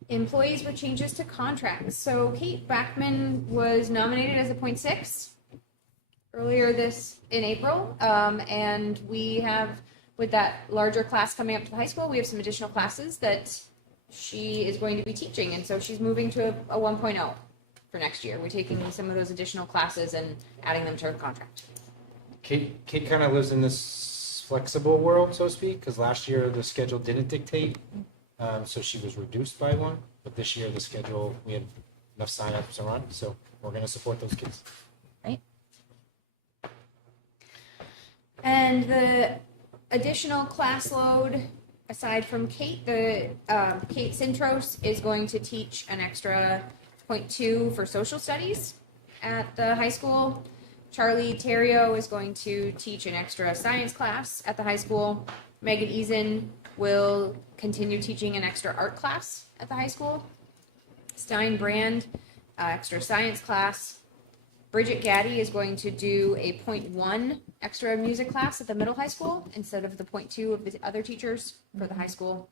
Employees with changes to contracts. So Kate Backman was nominated as a .6 earlier in April. And we have, with that larger class coming up to the high school, we have some additional classes that she is going to be teaching. And so she's moving to a 1.0 for next year. We're taking some of those additional classes and adding them to her contract. Kate kind of lives in this flexible world, so to speak, because last year the schedule didn't dictate. So she was reduced by 1, but this year the schedule, we had enough sign-ups to run, so we're going to support those kids. Right. And the additional class load, aside from Kate, Kate Sintros is going to teach an extra .2 for social studies at the high school. Charlie Terrio is going to teach an extra science class at the high school. Megan Eason will continue teaching an extra art class at the high school. Stein Brand, extra science class. Bridget Gaddy is going to do a .1 extra music class at the middle high school instead of the .2 of the other teachers for the high school.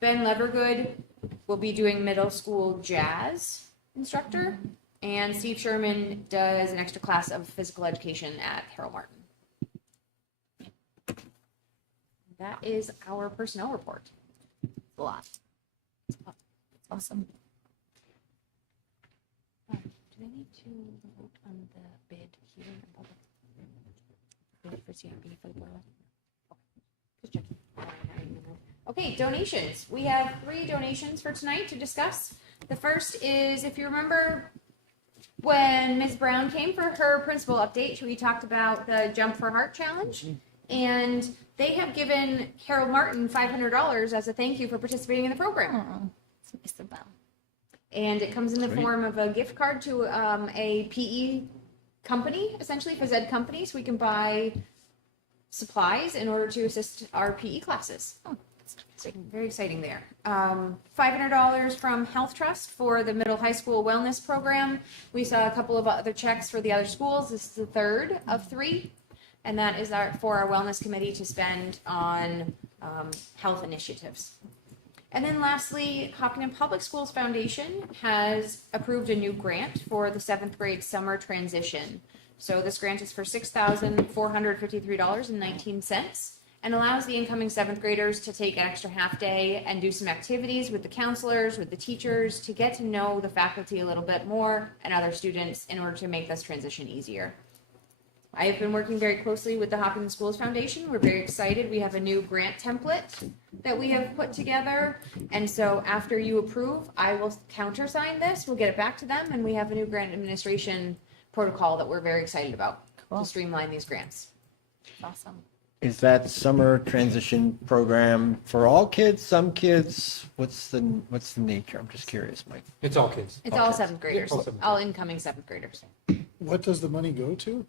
Ben Levergood will be doing middle school jazz instructor. And Steve Sherman does an extra class of physical education at Harold Martin. That is our personnel report. It's a lot. It's awesome. Do they need to vote on the bid here in public? Bid for CRP for the borough? Okay, just checking. Okay, donations. We have 3 donations for tonight to discuss. The first is, if you remember, when Ms. Brown came for her principal update, we talked about the Jump for Heart Challenge. And they have given Harold Martin $500 as a thank you for participating in the program. Oh, it's nice of them. And it comes in the form of a gift card to a PE company, essentially phys ed company, so we can buy supplies in order to assist our PE classes. Oh, that's very exciting there. $500 from Health Trust for the middle high school wellness program. We saw a couple of other checks for the other schools. This is the 3rd of 3. And that is for our wellness committee to spend on health initiatives. And then lastly, Hopkinton Public Schools Foundation has approved a new grant for the 7th grade summer transition. So this grant is for $6,453.19 and allows the incoming 7th graders to take an extra half day and do some activities with the counselors, with the teachers, to get to know the faculty a little bit more and other students in order to make this transition easier. I have been working very closely with the Hopkins Schools Foundation. We're very excited. We have a new grant template that we have put together. And so after you approve, I will countersign this. We'll get it back to them. And we have a new grant administration protocol that we're very excited about to streamline these grants. Awesome. Is that summer transition program for all kids, some kids? What's the nature? I'm just curious, Mike. It's all kids. It's all seventh graders, all seventh all incoming seventh graders. What does the money go to?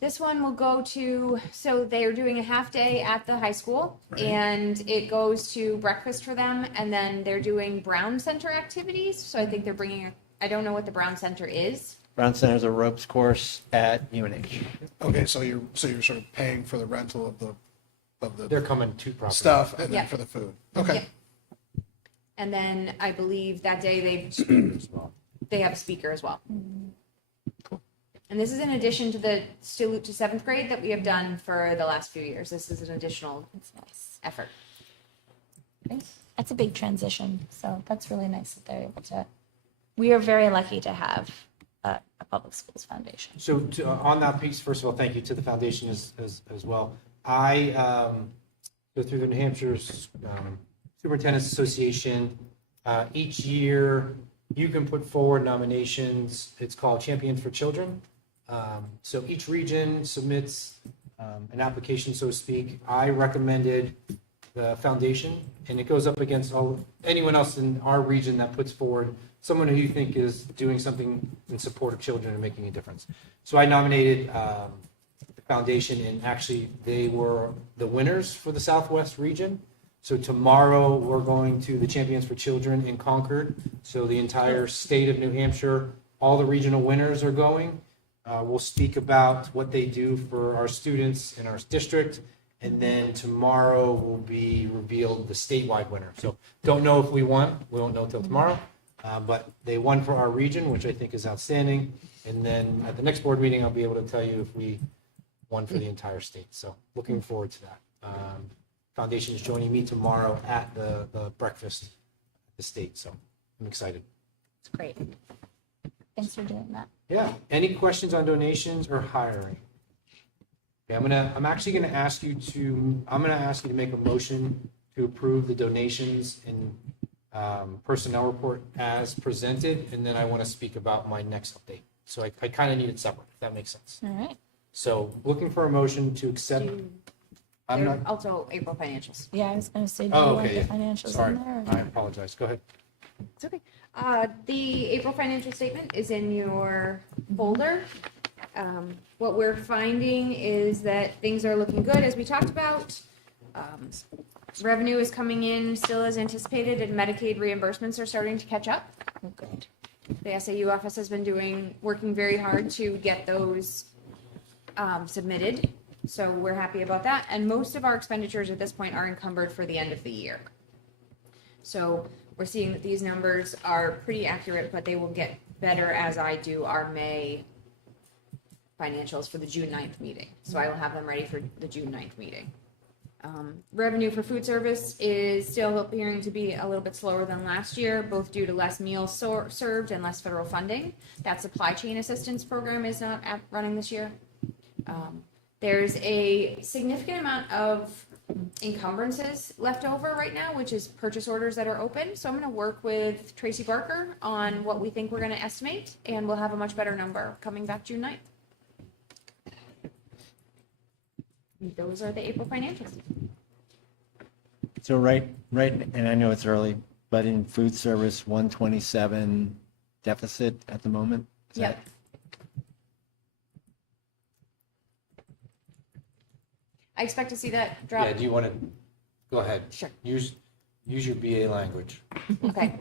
This one will go to, so they're doing a half day at the high school and it goes to breakfast for them. And then they're doing Brown Center activities. So I think they're bringing, I don't know what the Brown Center is. Brown Center's a ropes course at UNH. Okay, so you're sort of paying for the rental of the They're coming to property. stuff and Yeah. then for the food. Okay. Yeah. And then I believe that day they have a speaker as well. And this is in addition to the Salute to seventh grade that we have done for the last few years. This is an additional effort. That's a big transition. So that's really nice that they're able to. We are very lucky to have a public schools foundation. So on that piece, first of all, thank you to the foundation as well. I go through the New Hampshire Superintendent's Association. Each year, you can put forward nominations. It's called Champions for Children. So each region submits an application, so to speak. I recommended the foundation, and it goes up against anyone else in our region that puts forward someone who you think is doing something in support of children and making a difference. So I nominated the foundation, and actually they were the winners for the Southwest region. So tomorrow we're going to the Champions for Children in Concord. So the entire state of New Hampshire, all the regional winners are going. We'll speak about what they do for our students in our district. And then tomorrow will be revealed the statewide winner. So don't know if we won. We won't know till tomorrow. But they won for our region, which I think is outstanding. And then at the next board meeting, I'll be able to tell you if we won for the entire state. So looking forward to that. Foundation is joining me tomorrow at the breakfast at the state. So I'm excited. It's great. Thanks for doing that. Yeah. Any questions on donations or hiring? Okay, I'm actually gonna ask you to make a motion to approve the donations and personnel report as presented, and then I want to speak about my next update. So I kind of need it separate, if that makes sense. All right. So looking for a motion to accept. I'm They're not. also April financials. Yeah, I was going to say, do Oh, you want okay. the Yeah. financials Sorry, in there? I apologize. Go ahead. It's okay. The April financial statement is in your folder. What we're finding is that things are looking good, as we talked about. Revenue is coming in still as anticipated, and Medicaid reimbursements are starting to catch up. Oh, good. The SAU office has been working very hard to get those submitted. So we're happy about that. And most of our expenditures at this point are encumbered for the end of the year. So we're seeing that these numbers are pretty accurate, but they will get better as I do our May financials for the June 9th meeting. So I will have them ready for the June 9th meeting. Revenue for food service is still appearing to be a little bit slower than last year, both due to less meals served and less federal funding. That supply chain assistance program is not running this year. There's a significant amount of encumbrances left over right now, which is purchase orders that are open. So I'm going to work with Tracy Barker on what we think we're going to estimate, and we'll have a much better number coming back June 9th. Those are the April financials. So right, and I know it's early, but in food service, 127 deficit at the moment? Is Yep. that- I expect to see that drop. Yeah. Do you want to go ahead? Sure. Use your BA language. Okay.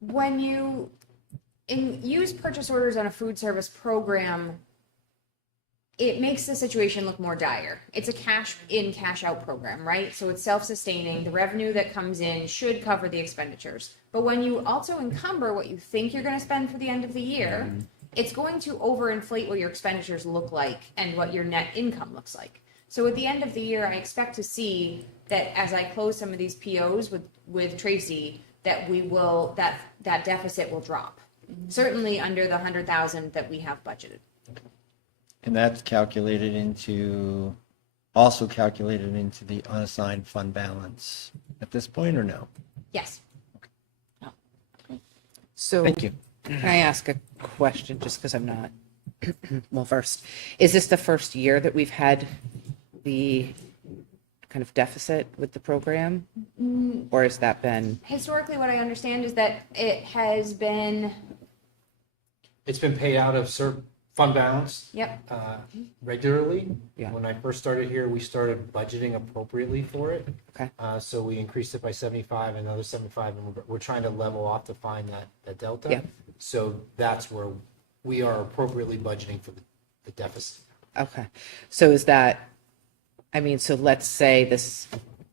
When you use purchase orders on a food service program, it makes the situation look more dire. It's a cash in, cash out program, right? So it's self-sustaining. The revenue that comes in should cover the expenditures. But when you also encumber what you think you're going to spend for the end of the year, it's going to overinflate what your expenditures look like and what your net income looks like. So at the end of the year, I expect to see that as I close some of these POs with Tracy, that we will that deficit will drop. Certainly under the 100,000 that we have budgeted. And that's also calculated into the unassigned fund balance at this point, or no? Yes. So Thank you. can I ask a question, just because I'm not well, first, is this the first year that we've had the kind of deficit with the program? Or has that been, Historically, what I understand is that it has been, It's been paid out of fund balance yep, regularly. Yeah. When I first started here, we started budgeting appropriately for it. okay, So we increased it by 75, another 75, and we're trying to level off to find that delta. Yeah. So that's where we are appropriately budgeting for the deficit. okay. So is that, I mean, so let's say this,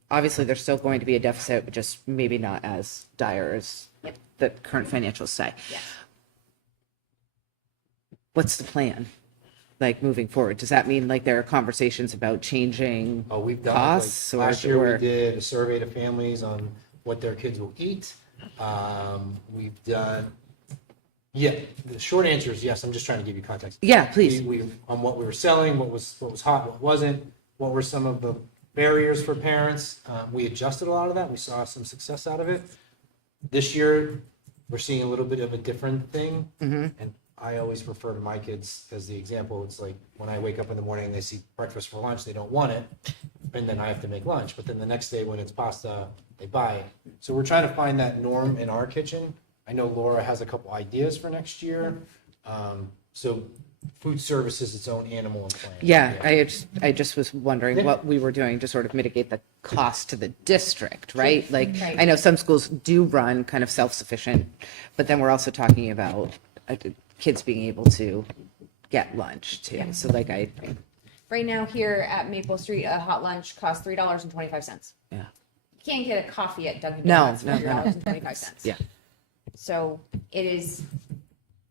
obviously there's still going to be a deficit, but just maybe not as dire as Yep. the current financials say. yes. What's the plan? Like moving forward? Does that mean like there are conversations about changing Oh, we've done, costs? like, last or, year we did a survey to families on what their kids will eat. We've done, yeah, the short answer is yes. I'm just trying to give you context. Yeah, please. We on what we were selling, what was hot, what wasn't, what were some of the barriers for parents. We adjusted a lot of that. We saw some success out of it. This year, we're seeing a little bit of a different thing. And I always refer to my kids as the example. It's like when I wake up in the morning and they see breakfast for lunch, they don't want it. And then I have to make lunch. But then the next day when it's pasta, they buy it. So we're trying to find that norm in our kitchen. I know Laura has a couple ideas for next year. So food service is its own animal and plant. Yeah, I just was wondering what we were doing to sort of mitigate the cost to the district, right? Like, Right. I know some schools do run kind of self-sufficient, but then we're also talking about kids being able to get lunch too. Yeah. So like Right now here at Maple Street, a hot lunch costs $3.25. yeah, You can't get a coffee at Dunkin' No, Donuts for no, no, no. $3.25. yeah, So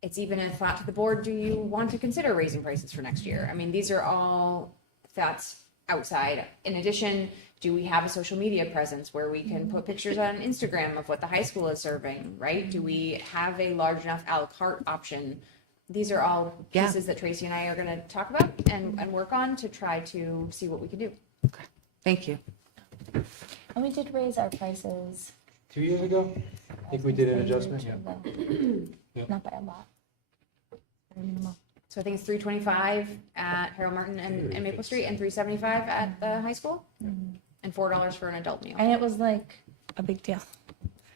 it's even a thought to the board, do you want to consider raising prices for next year? I mean, these are all thoughts outside. In addition, do we have a social media presence where we can put pictures on Instagram of what the high school is serving, right? Do we have a large enough a la carte option? These are all Yeah. pieces that Tracy and I are gonna talk about and work on to try to see what we can do. thank you. And we did raise our prices. 2 years ago, I think we did an adjustment. Yeah. Not by a lot. So I think it's $3.25 at Harold Martin and Maple Street, and $3.75 at the high school, and $4 for an adult meal. And it was like a big deal.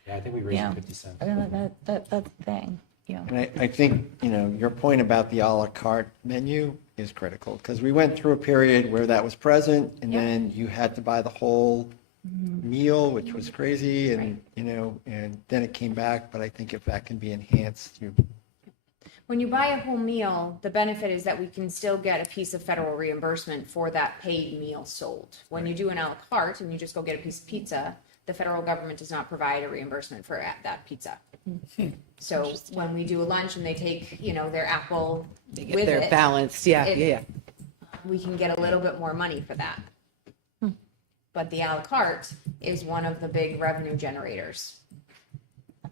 Yeah, I think we raised Yeah. it 50 cents. I don't know, that's the thing, And I think, your point about the à la carte menu is critical, because we went through a period where that was present, and Yeah. then you had to buy the whole meal, which was crazy, and, and then it came back, but I think if that can be enhanced through, When you buy a whole meal, the benefit is that we can still get a piece of federal reimbursement for that paid meal sold. When you do an a la carte and you just go get a piece of pizza, the federal government does not provide a reimbursement for that pizza. So when we do a lunch and they take, their apple with They're it, balanced. Yeah, it- yeah, yeah. we can get a little bit more money for that. But the a la carte is one of the big revenue generators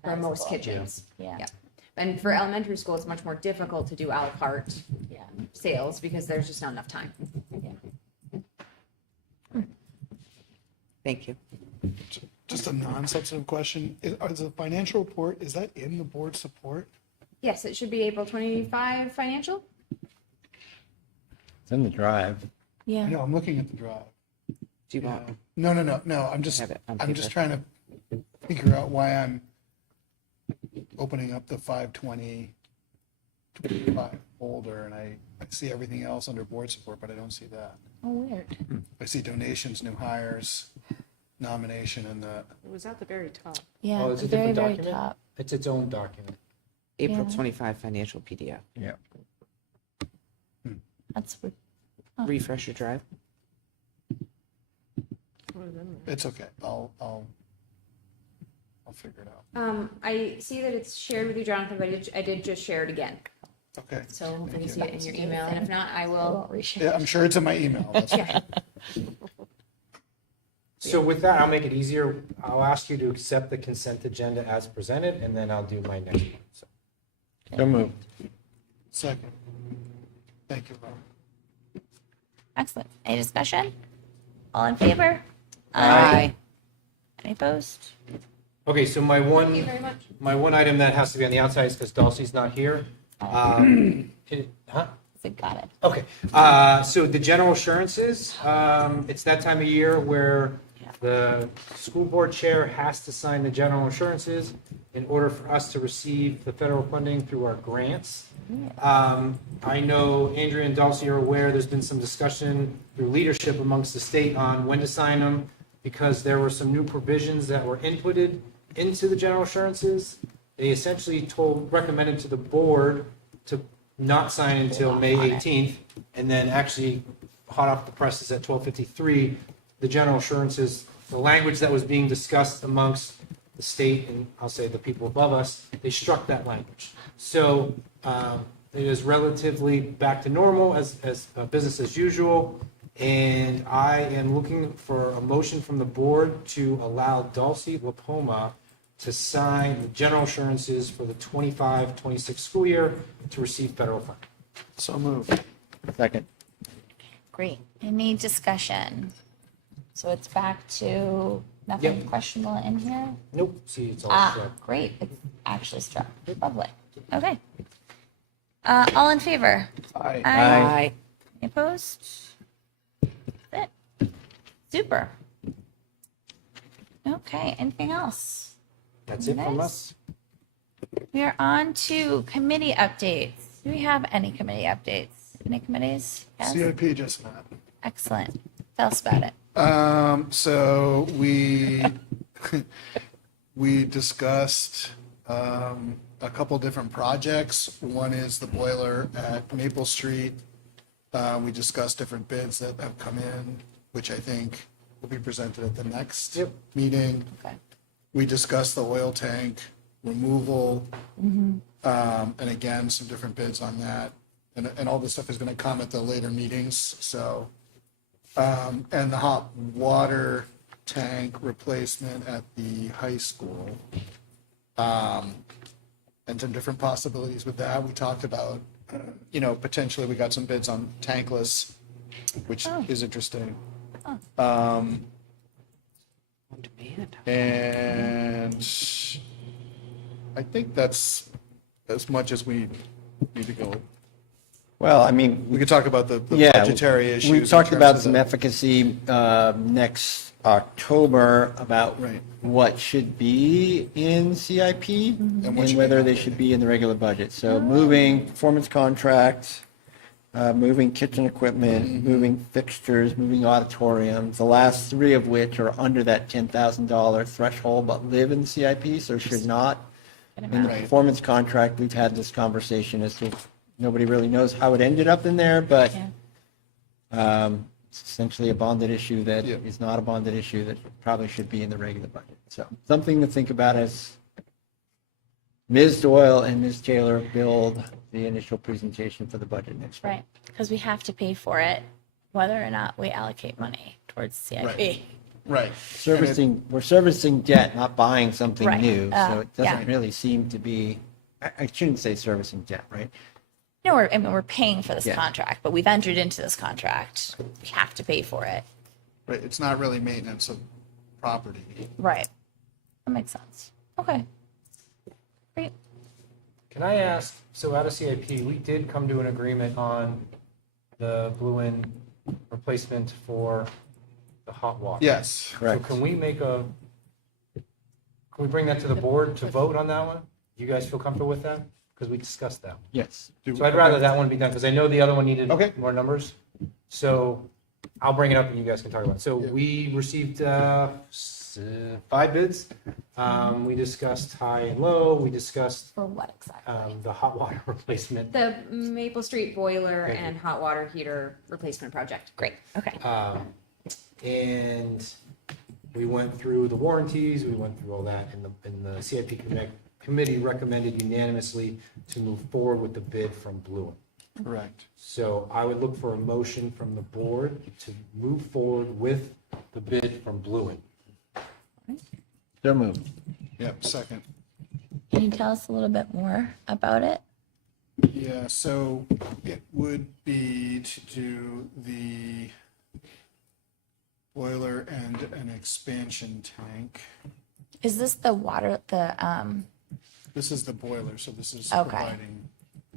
for most kitchens. Yeah. Yeah. And for elementary school, it's much more difficult to do a la carte Yeah. sales because there's just not enough time. Thank you. Just a non-substantive question. Is the financial report, is that in the board support? Yes, it should be April 25 financial. it's in the drive. Yeah. No, I'm looking at the drive. Do you want? No, I'm just, Have it on I'm just paper. trying to figure out why I'm opening up the 5/20/25 folder, and I see everything else under board support, but I don't see that. Oh, weird. I see donations, new hires, nomination, and the, It was at the very top. Yeah, Oh, it's a very, different very document? top. It's its own document. April Yeah. 25 financial PDF. Yeah. That's weird. Refresh your drive. What is in there? it's okay. I'll figure it out. I see that it's shared with you, Jonathan, but I did just share it again. Okay. So hopefully you Thank see it in your email, and if not, I will. Yeah, I'm sure it's in my email. That's Yeah. So with that, I'll make it easier. I'll ask you to accept the consent agenda as presented, and then I'll do my next one. So, So moved. Second. Thank you, Rob. Excellent. Any discussion? All in favor? Aye. Any opposed? okay, so Thank you very much. my one item that has to be on the outside is because Dulcie's not here. Huh? So got it. Okay, so the general assurances, it's that time of year where the school board chair has to sign the general assurances in order for us to receive the federal funding through our grants. I know Andrea and Dulcie are aware, there's been some discussion through leadership amongst the state on when to sign them, because there were some new provisions that were inputted into the general assurances. They essentially recommended to the board to not sign until May 18th, and then actually, hot off the presses at 12:53, the general assurances, the language that was being discussed amongst the state, and I'll say the people above us, they struck that language. So it is relatively back to normal as business as usual, and I am looking for a motion from the board to allow Dulcie LaPoma to sign the general assurances for the 25-26 school year to receive federal funding. So moved. Second. Great. Any discussion? So it's back to nothing Yep. questionable in here? Nope, see, it's all struck. Great. It's actually struck. Lovely. Okay. All in favor? Aye. Aye. Any opposed? That's it. Super. Okay, anything else? That's it from Nice. us. We are on to committee updates. Do we have any committee updates? Any committees? Yes? CIP just met. Excellent. Tell us about it. So we we discussed a couple different projects. One is the boiler at Maple Street. We discussed different bids that have come in, which I think will be presented at the next meeting. Okay. We discussed the oil tank removal, and again, some different bids on that. And all this stuff is going to come at the later meetings, so. And the hot water tank replacement at the high school. And some different possibilities with that. We talked about, potentially we got some bids on tankless, which is interesting. And I think that's as much as we need to go. Well, I mean, We could talk about the yeah, budgetary issues. we in talked terms about of some the- efficacy next October about Right. what should be in CIP And and what should whether be they should be in the regular budget. So moving performance contracts, moving kitchen equipment, moving fixtures, moving auditoriums, the last three of which are under that $10,000 threshold but live in CIP, so should not. In the Right. performance contract, we've had this conversation as to nobody really knows how it ended up in there, but it's essentially a bonded issue that Yeah. is not a bonded issue that probably should be in the regular budget. So something to think about as Ms. Doyle and Ms. Taylor build the initial presentation for the budget next week. Right. Because we have to pay for it, whether or not we allocate money towards CIP. Right. We're servicing debt, not buying something Right. new, so it doesn't Yeah. really seem to be, I shouldn't say servicing debt, right? No, we're paying for this Yeah. contract, but we've entered into this contract. We have to pay for it. Right, it's not really maintenance of property. Right. That makes sense. Okay. Great. Can I ask, so out of CIP, we did come to an agreement on the Blue replacement for the hot water. Yes. Correct. So can we bring that to the board to vote on that one? You guys feel comfortable with that? Because we discussed that. Yes. So I'd rather that one be done, because I know the other one needed Okay. more numbers. So I'll bring it up and you guys can talk about it. So Yeah. we received 5 bids. We discussed high and low. We discussed For what exactly? the hot water replacement. The Maple Street boiler Thank you. and hot water heater replacement project. Great. Okay. And we went through the warranties, we went through all that, and the CIP committee recommended unanimously to move forward with the bid from Blue. Correct. So I would look for a motion from the board to move forward with the bid from Blue. So moved. Yep, second. Can you tell us a little bit more about it? Yeah, so it would be to do the boiler and an expansion tank. Is this the water, This is the boiler, so this is Okay. providing,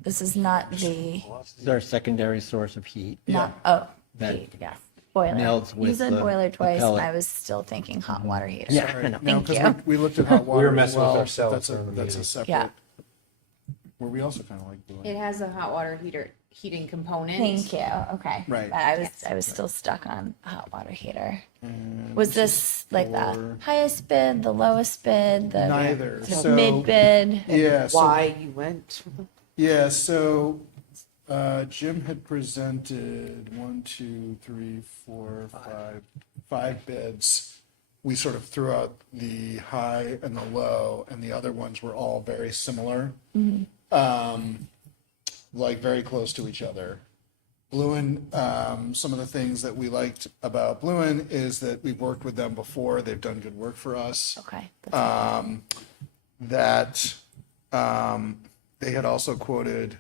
This is not the, This is our secondary source of heat. not, oh, That heat, yes, boiler. melds You with said the- boiler the twice, and pellet. I was still thinking hot water heater. Yeah, I Right. know. No, Thank because you. we looked at hot We water were as messing with well. ourselves That's during the a meeting. separate. Yeah. Where we also kind of like doing. It has a hot water heating component. Thank you, okay. Right. But I was still stuck on hot water heater. And Was this like the for- highest bid, the lowest bid, the Neither. So mid bid? yeah. So, Why you went? yeah. So Jim had presented 5 bids. We sort of threw out the high and the low, and the other ones were all very similar, like very close to each other. Bluin, some of the things that we liked about Bluin is that we've worked with them before. They've done good work for us. Okay. That they had also quoted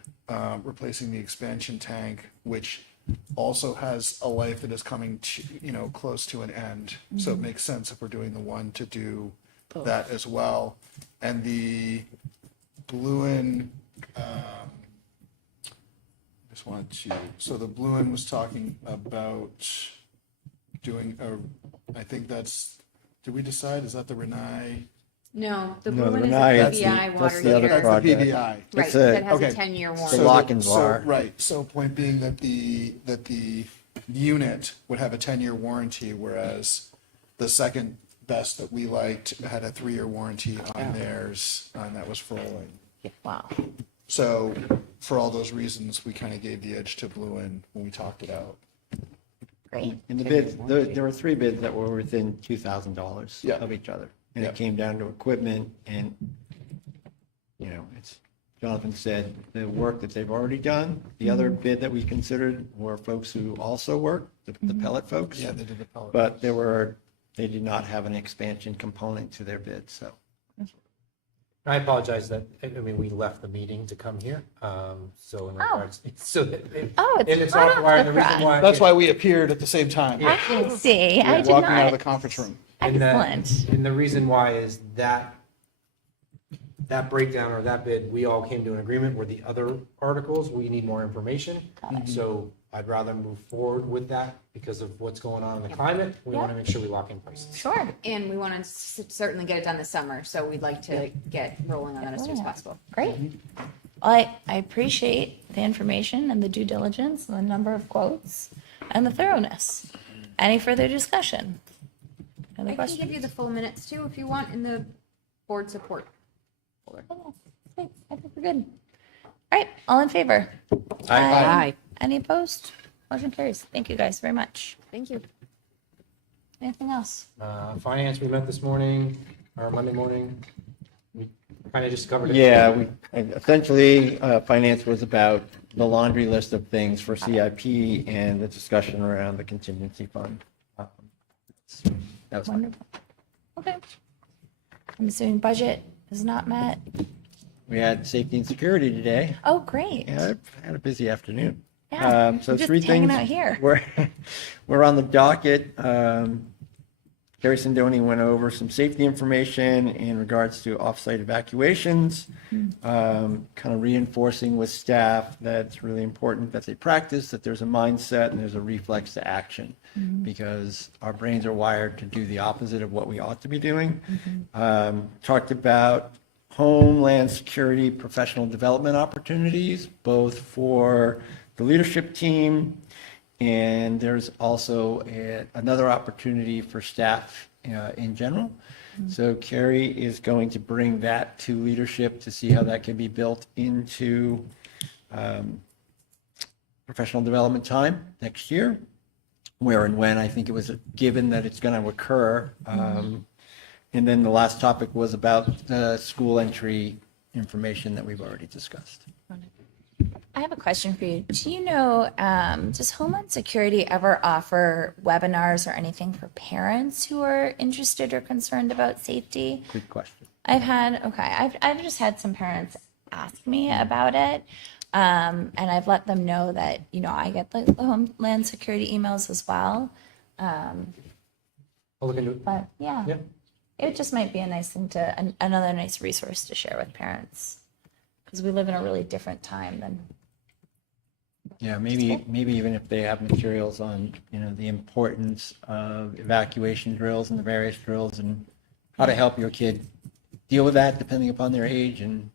replacing the expansion tank, which also has a life that is coming to, close to an end. So it makes sense if we're doing the one to do that as well. And the Bluin, so the Bluin was talking about doing I think that's, did we decide, is that the Renai? No, the No, blue the one is Renai, a that's the- PVI that's water the other heater. That's the project. PVI. Right, It's a- that has okay. a 10-year The warranty. lock-ins bar. Right, so point being that the unit would have a 10-year warranty, whereas the second best that we liked had a 3-year warranty on theirs, and that was for rolling. Wow. So for all those reasons, we kind of gave the edge to Bluin when we talked it out. Great. In the bids, there were 3 bids that were within $2,000 Yeah. of each other. And Yeah. it came down to equipment and, it's, Jonathan said, the work that they've already done. The other bid that we considered were folks who also work, the pellet folks. Yeah, they did the pellet. But they did not have an expansion component to their bid, so. I apologize that, we left the meeting to come here, so in regards, so. Oh, it's and it's hot off off wire, the and the reason press. why. That's why we appeared at the same time. I see. I did Walking out of not. the conference room. And Excellent. and the reason why is that breakdown or that bid, we all came to an agreement where the other articles, we need more information. So I'd rather move forward with that because of what's going on in the climate. We want to make sure we lock in prices. Sure. And we want to certainly get it done this summer, so we'd like to get rolling on that as soon as possible. Great. Well, I appreciate the information and the due diligence and the number of quotes and the thoroughness. Any further discussion? Other I can questions? give you the full minutes too, if you want, in the board support. Oh, great. I think we're good. All right, all in favor? Aye. Any opposed? Motion carries. Thank you guys very much. Thank you. Anything else? Finance, we met this morning, or Monday morning. We kind of just covered it. Yeah, essentially, finance was about the laundry list of things for CIP and the discussion around the contingency fund. That was fine. Wonderful. Okay. I'm assuming budget is not met. We had safety and security today. Oh, great. Yeah, I had a busy afternoon. Yeah, So I'm just 3 hanging things out here. We're on the docket. Carrie Sindoni went over some safety information in regards to off-site evacuations, kind of reinforcing with staff that it's really important that they practice, that there's a mindset and there's a reflex to action, because our brains are wired to do the opposite of what we ought to be doing. Talked about Homeland Security professional development opportunities, both for the leadership team, and there's also another opportunity for staff in general. So Carrie is going to bring that to leadership to see how that can be built into professional development time next year, where and when I think it was given that it's going to occur. And then the last topic was about the school entry information that we've already discussed. I have a question for you. Do you know, does Homeland Security ever offer webinars or anything for parents who are interested or concerned about safety? Good question. I've just had some parents ask me about it. And I've let them know that, I get the Homeland Security emails as well. I'll look into it. But yeah, Yeah. it just might be a nice thing another nice resource to share with parents. because we live in a really different time than. Yeah, maybe even if they have materials on, the importance of evacuation drills and the various drills and how to help your kid deal with that depending upon their age and,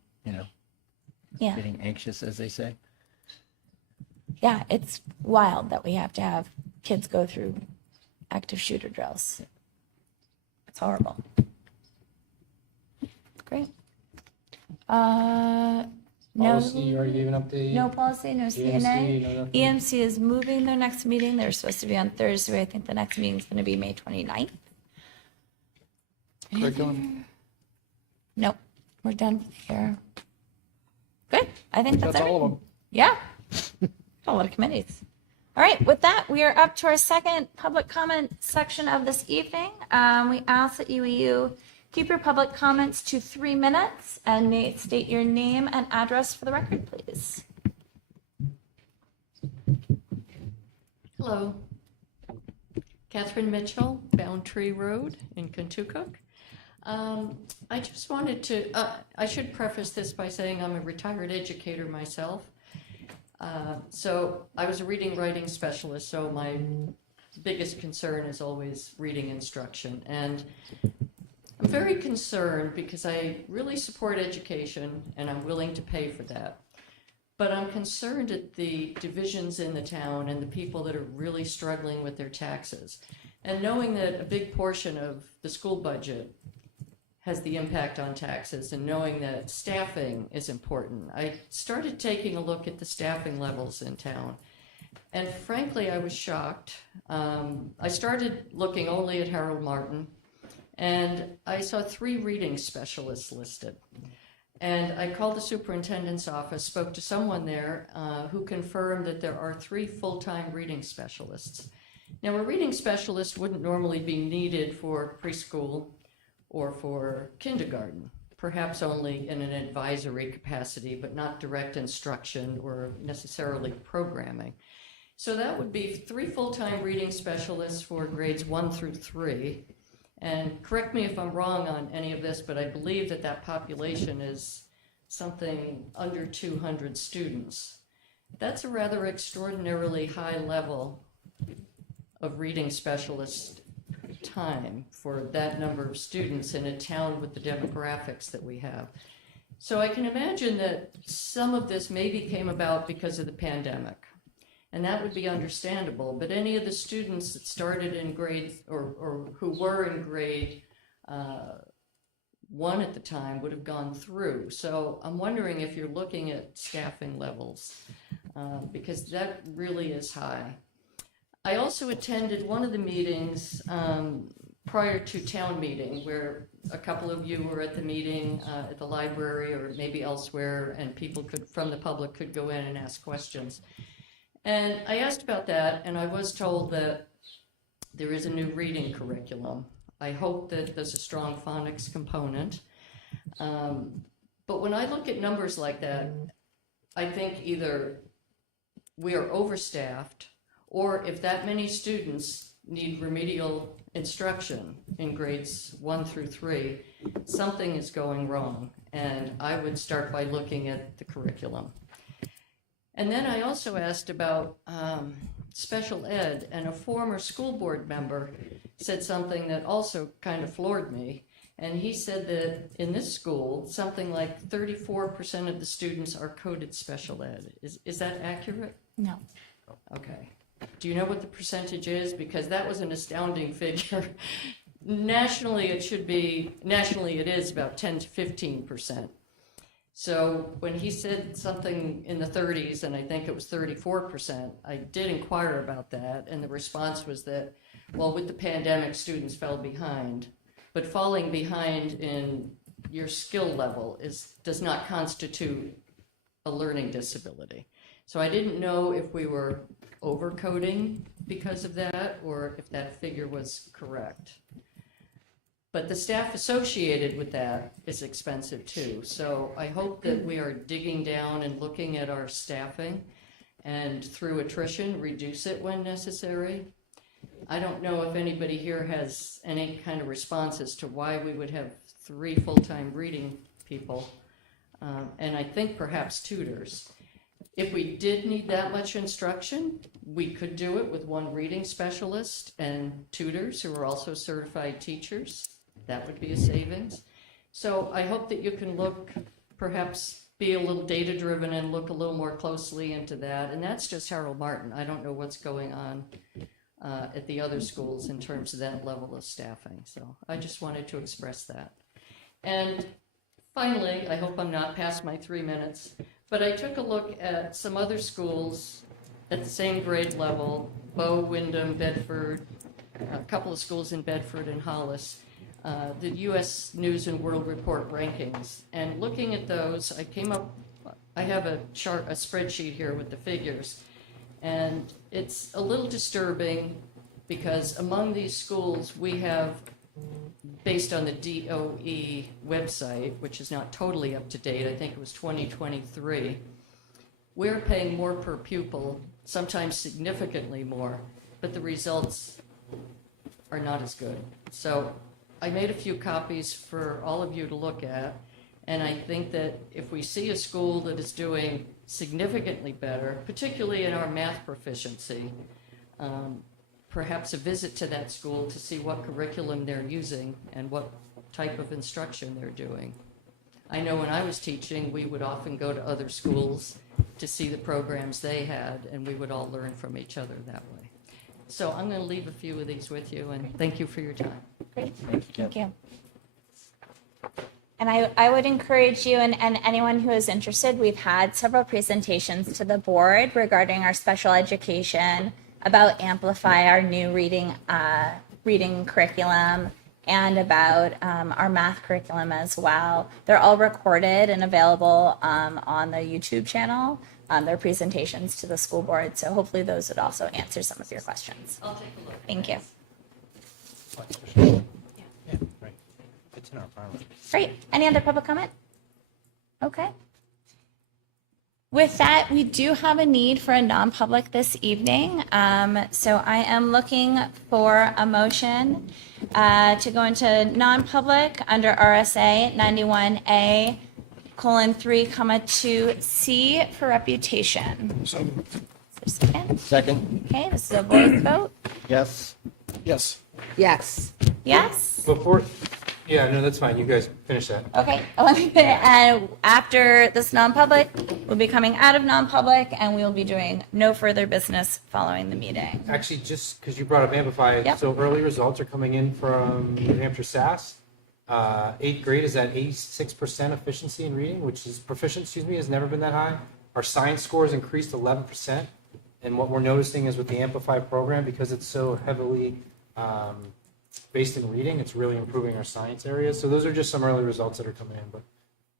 Yeah. getting anxious, as they say. Yeah, it's wild that we have to have kids go through active shooter drills. It's horrible. Great. No, Policy, you already gave an update. no policy, no EMC, CNA. no nothing? EMC is moving their next meeting. They're supposed to be on Thursday. I think the next meeting is going to be May 29th. Curriculum. Nope, we're done here. Good. I think that's That's all of everything. them. Yeah. A lot of committees. All right, with that, we are up to our second public comment section of this evening. We ask that you keep your public comments to 3 minutes and state your name and address for the record, please. Hello. Catherine Mitchell, Boundtree Road in Kentucook. I just wanted to, I should preface this by saying I'm a retired educator myself. So I was a reading writing specialist, so my biggest concern is always reading instruction. And I'm very concerned because I really support education and I'm willing to pay for that. But I'm concerned at the divisions in the town and the people that are really struggling with their taxes. And knowing that a big portion of the school budget has the impact on taxes and knowing that staffing is important, I started taking a look at the staffing levels in town. And frankly, I was shocked. I started looking only at Harold Martin, and I saw 3 reading specialists listed. And I called the superintendent's office, spoke to someone there who confirmed that there are 3 full-time reading specialists. Now, a reading specialist wouldn't normally be needed for preschool or for kindergarten, perhaps only in an advisory capacity, but not direct instruction or necessarily programming. So that would be 3 full-time reading specialists for grades 1 through 3. And correct me if I'm wrong on any of this, but I believe that that population is something under 200 students. That's a rather extraordinarily high level of reading specialist time for that number of students in a town with the demographics that we have. So I can imagine that some of this maybe came about because of the pandemic. And that would be understandable, but any of the students that started in grade or who were in grade 1 at the time would have gone through. So I'm wondering if you're looking at staffing levels, because that really is high. I also attended one of the meetings prior to town meeting where a couple of you were at the meeting at the library or maybe elsewhere, and people from the public could go in and ask questions. And I asked about that, and I was told that there is a new reading curriculum. I hope that there's a strong phonics component. But when I look at numbers like that, I think either we are overstaffed, or if that many students need remedial instruction in grades 1 through 3, something is going wrong. And I would start by looking at the curriculum. And then I also asked about special ed, and a former school board member said something that also kind of floored me. And he said that in this school, something like 34% of the students are coded special ed. Is that accurate? No. Okay. Do you know what the percentage is? Because that was an astounding figure. Nationally, it is about 10 to 15%. So when he said something in the 30s, and I think it was 34%, I did inquire about that, and the response was that, well, with the pandemic, students fell behind. But falling behind in your skill level does not constitute a learning disability. So I didn't know if we were overcoding because of that, or if that figure was correct. But the staff associated with that is expensive too. So I hope that we are digging down and looking at our staffing and through attrition, reduce it when necessary. I don't know if anybody here has any kind of response as to why we would have 3 full-time reading people and I think perhaps tutors. If we did need that much instruction, we could do it with one reading specialist and tutors who are also certified teachers. That would be a savings. So I hope that you can look, perhaps be a little data driven and look a little more closely into that. And that's just Harold Martin. I don't know what's going on at the other schools in terms of that level of staffing. So I just wanted to express that. And finally, I hope I'm not past my 3 minutes, but I took a look at some other schools at the same grade level, Bow, Wyndham, Bedford, a couple of schools in Bedford and Hollis, the U.S. News and World Report rankings. And looking at those, I have a chart, a spreadsheet here with the figures. And it's a little disturbing because among these schools, we have, based on the DOE website, which is not totally up to date, I think it was 2023, we're paying more per pupil, sometimes significantly more, but the results are not as good. So I made a few copies for all of you to look at, and I think that if we see a school that is doing significantly better, particularly in our math proficiency, perhaps a visit to that school to see what curriculum they're using and what type of instruction they're doing. I know when I was teaching, we would often go to other schools to see the programs they had, and we would all learn from each other that way. So I'm going to leave a few of these with you, and thank you for your time. Great, thank you. And I would encourage you and anyone who is interested, we've had several presentations to the board regarding our special education, about Amplify, our new reading curriculum, and about our math curriculum as well. They're all recorded and available on the YouTube channel. Their presentations to the school board. So hopefully those would also answer some of your questions. I'll take a look. Thank you. Yeah, right. It's in our file. Great. Any other public comment? Okay. With that, we do have a need for a non-public this evening. So I am looking for a motion to go into non-public under RSA 91A: 3(2)C for reputation. So, Is there a second? Second? Okay, this is a voice vote. Yes? yes. Yes. Yes? Before, yeah, no, that's fine. You guys finish that. Okay, let me finish. And after this non-public, we'll be coming out of non-public and we will be doing no further business following the meeting. Actually, just because you brought up Amplify, Yep. so early results are coming in from New Hampshire SAS. 8th grade is at 86% efficiency in reading, which is has never been that high. Our science scores increased 11%. And what we're noticing is with the Amplify program, because it's so heavily based in reading, it's really improving our science areas. So those are just some early results that are coming in, but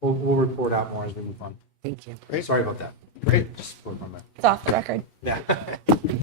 we'll report out more as we move on. Thank you. Sorry about that. Great. Just work on that. It's off the record. Yeah.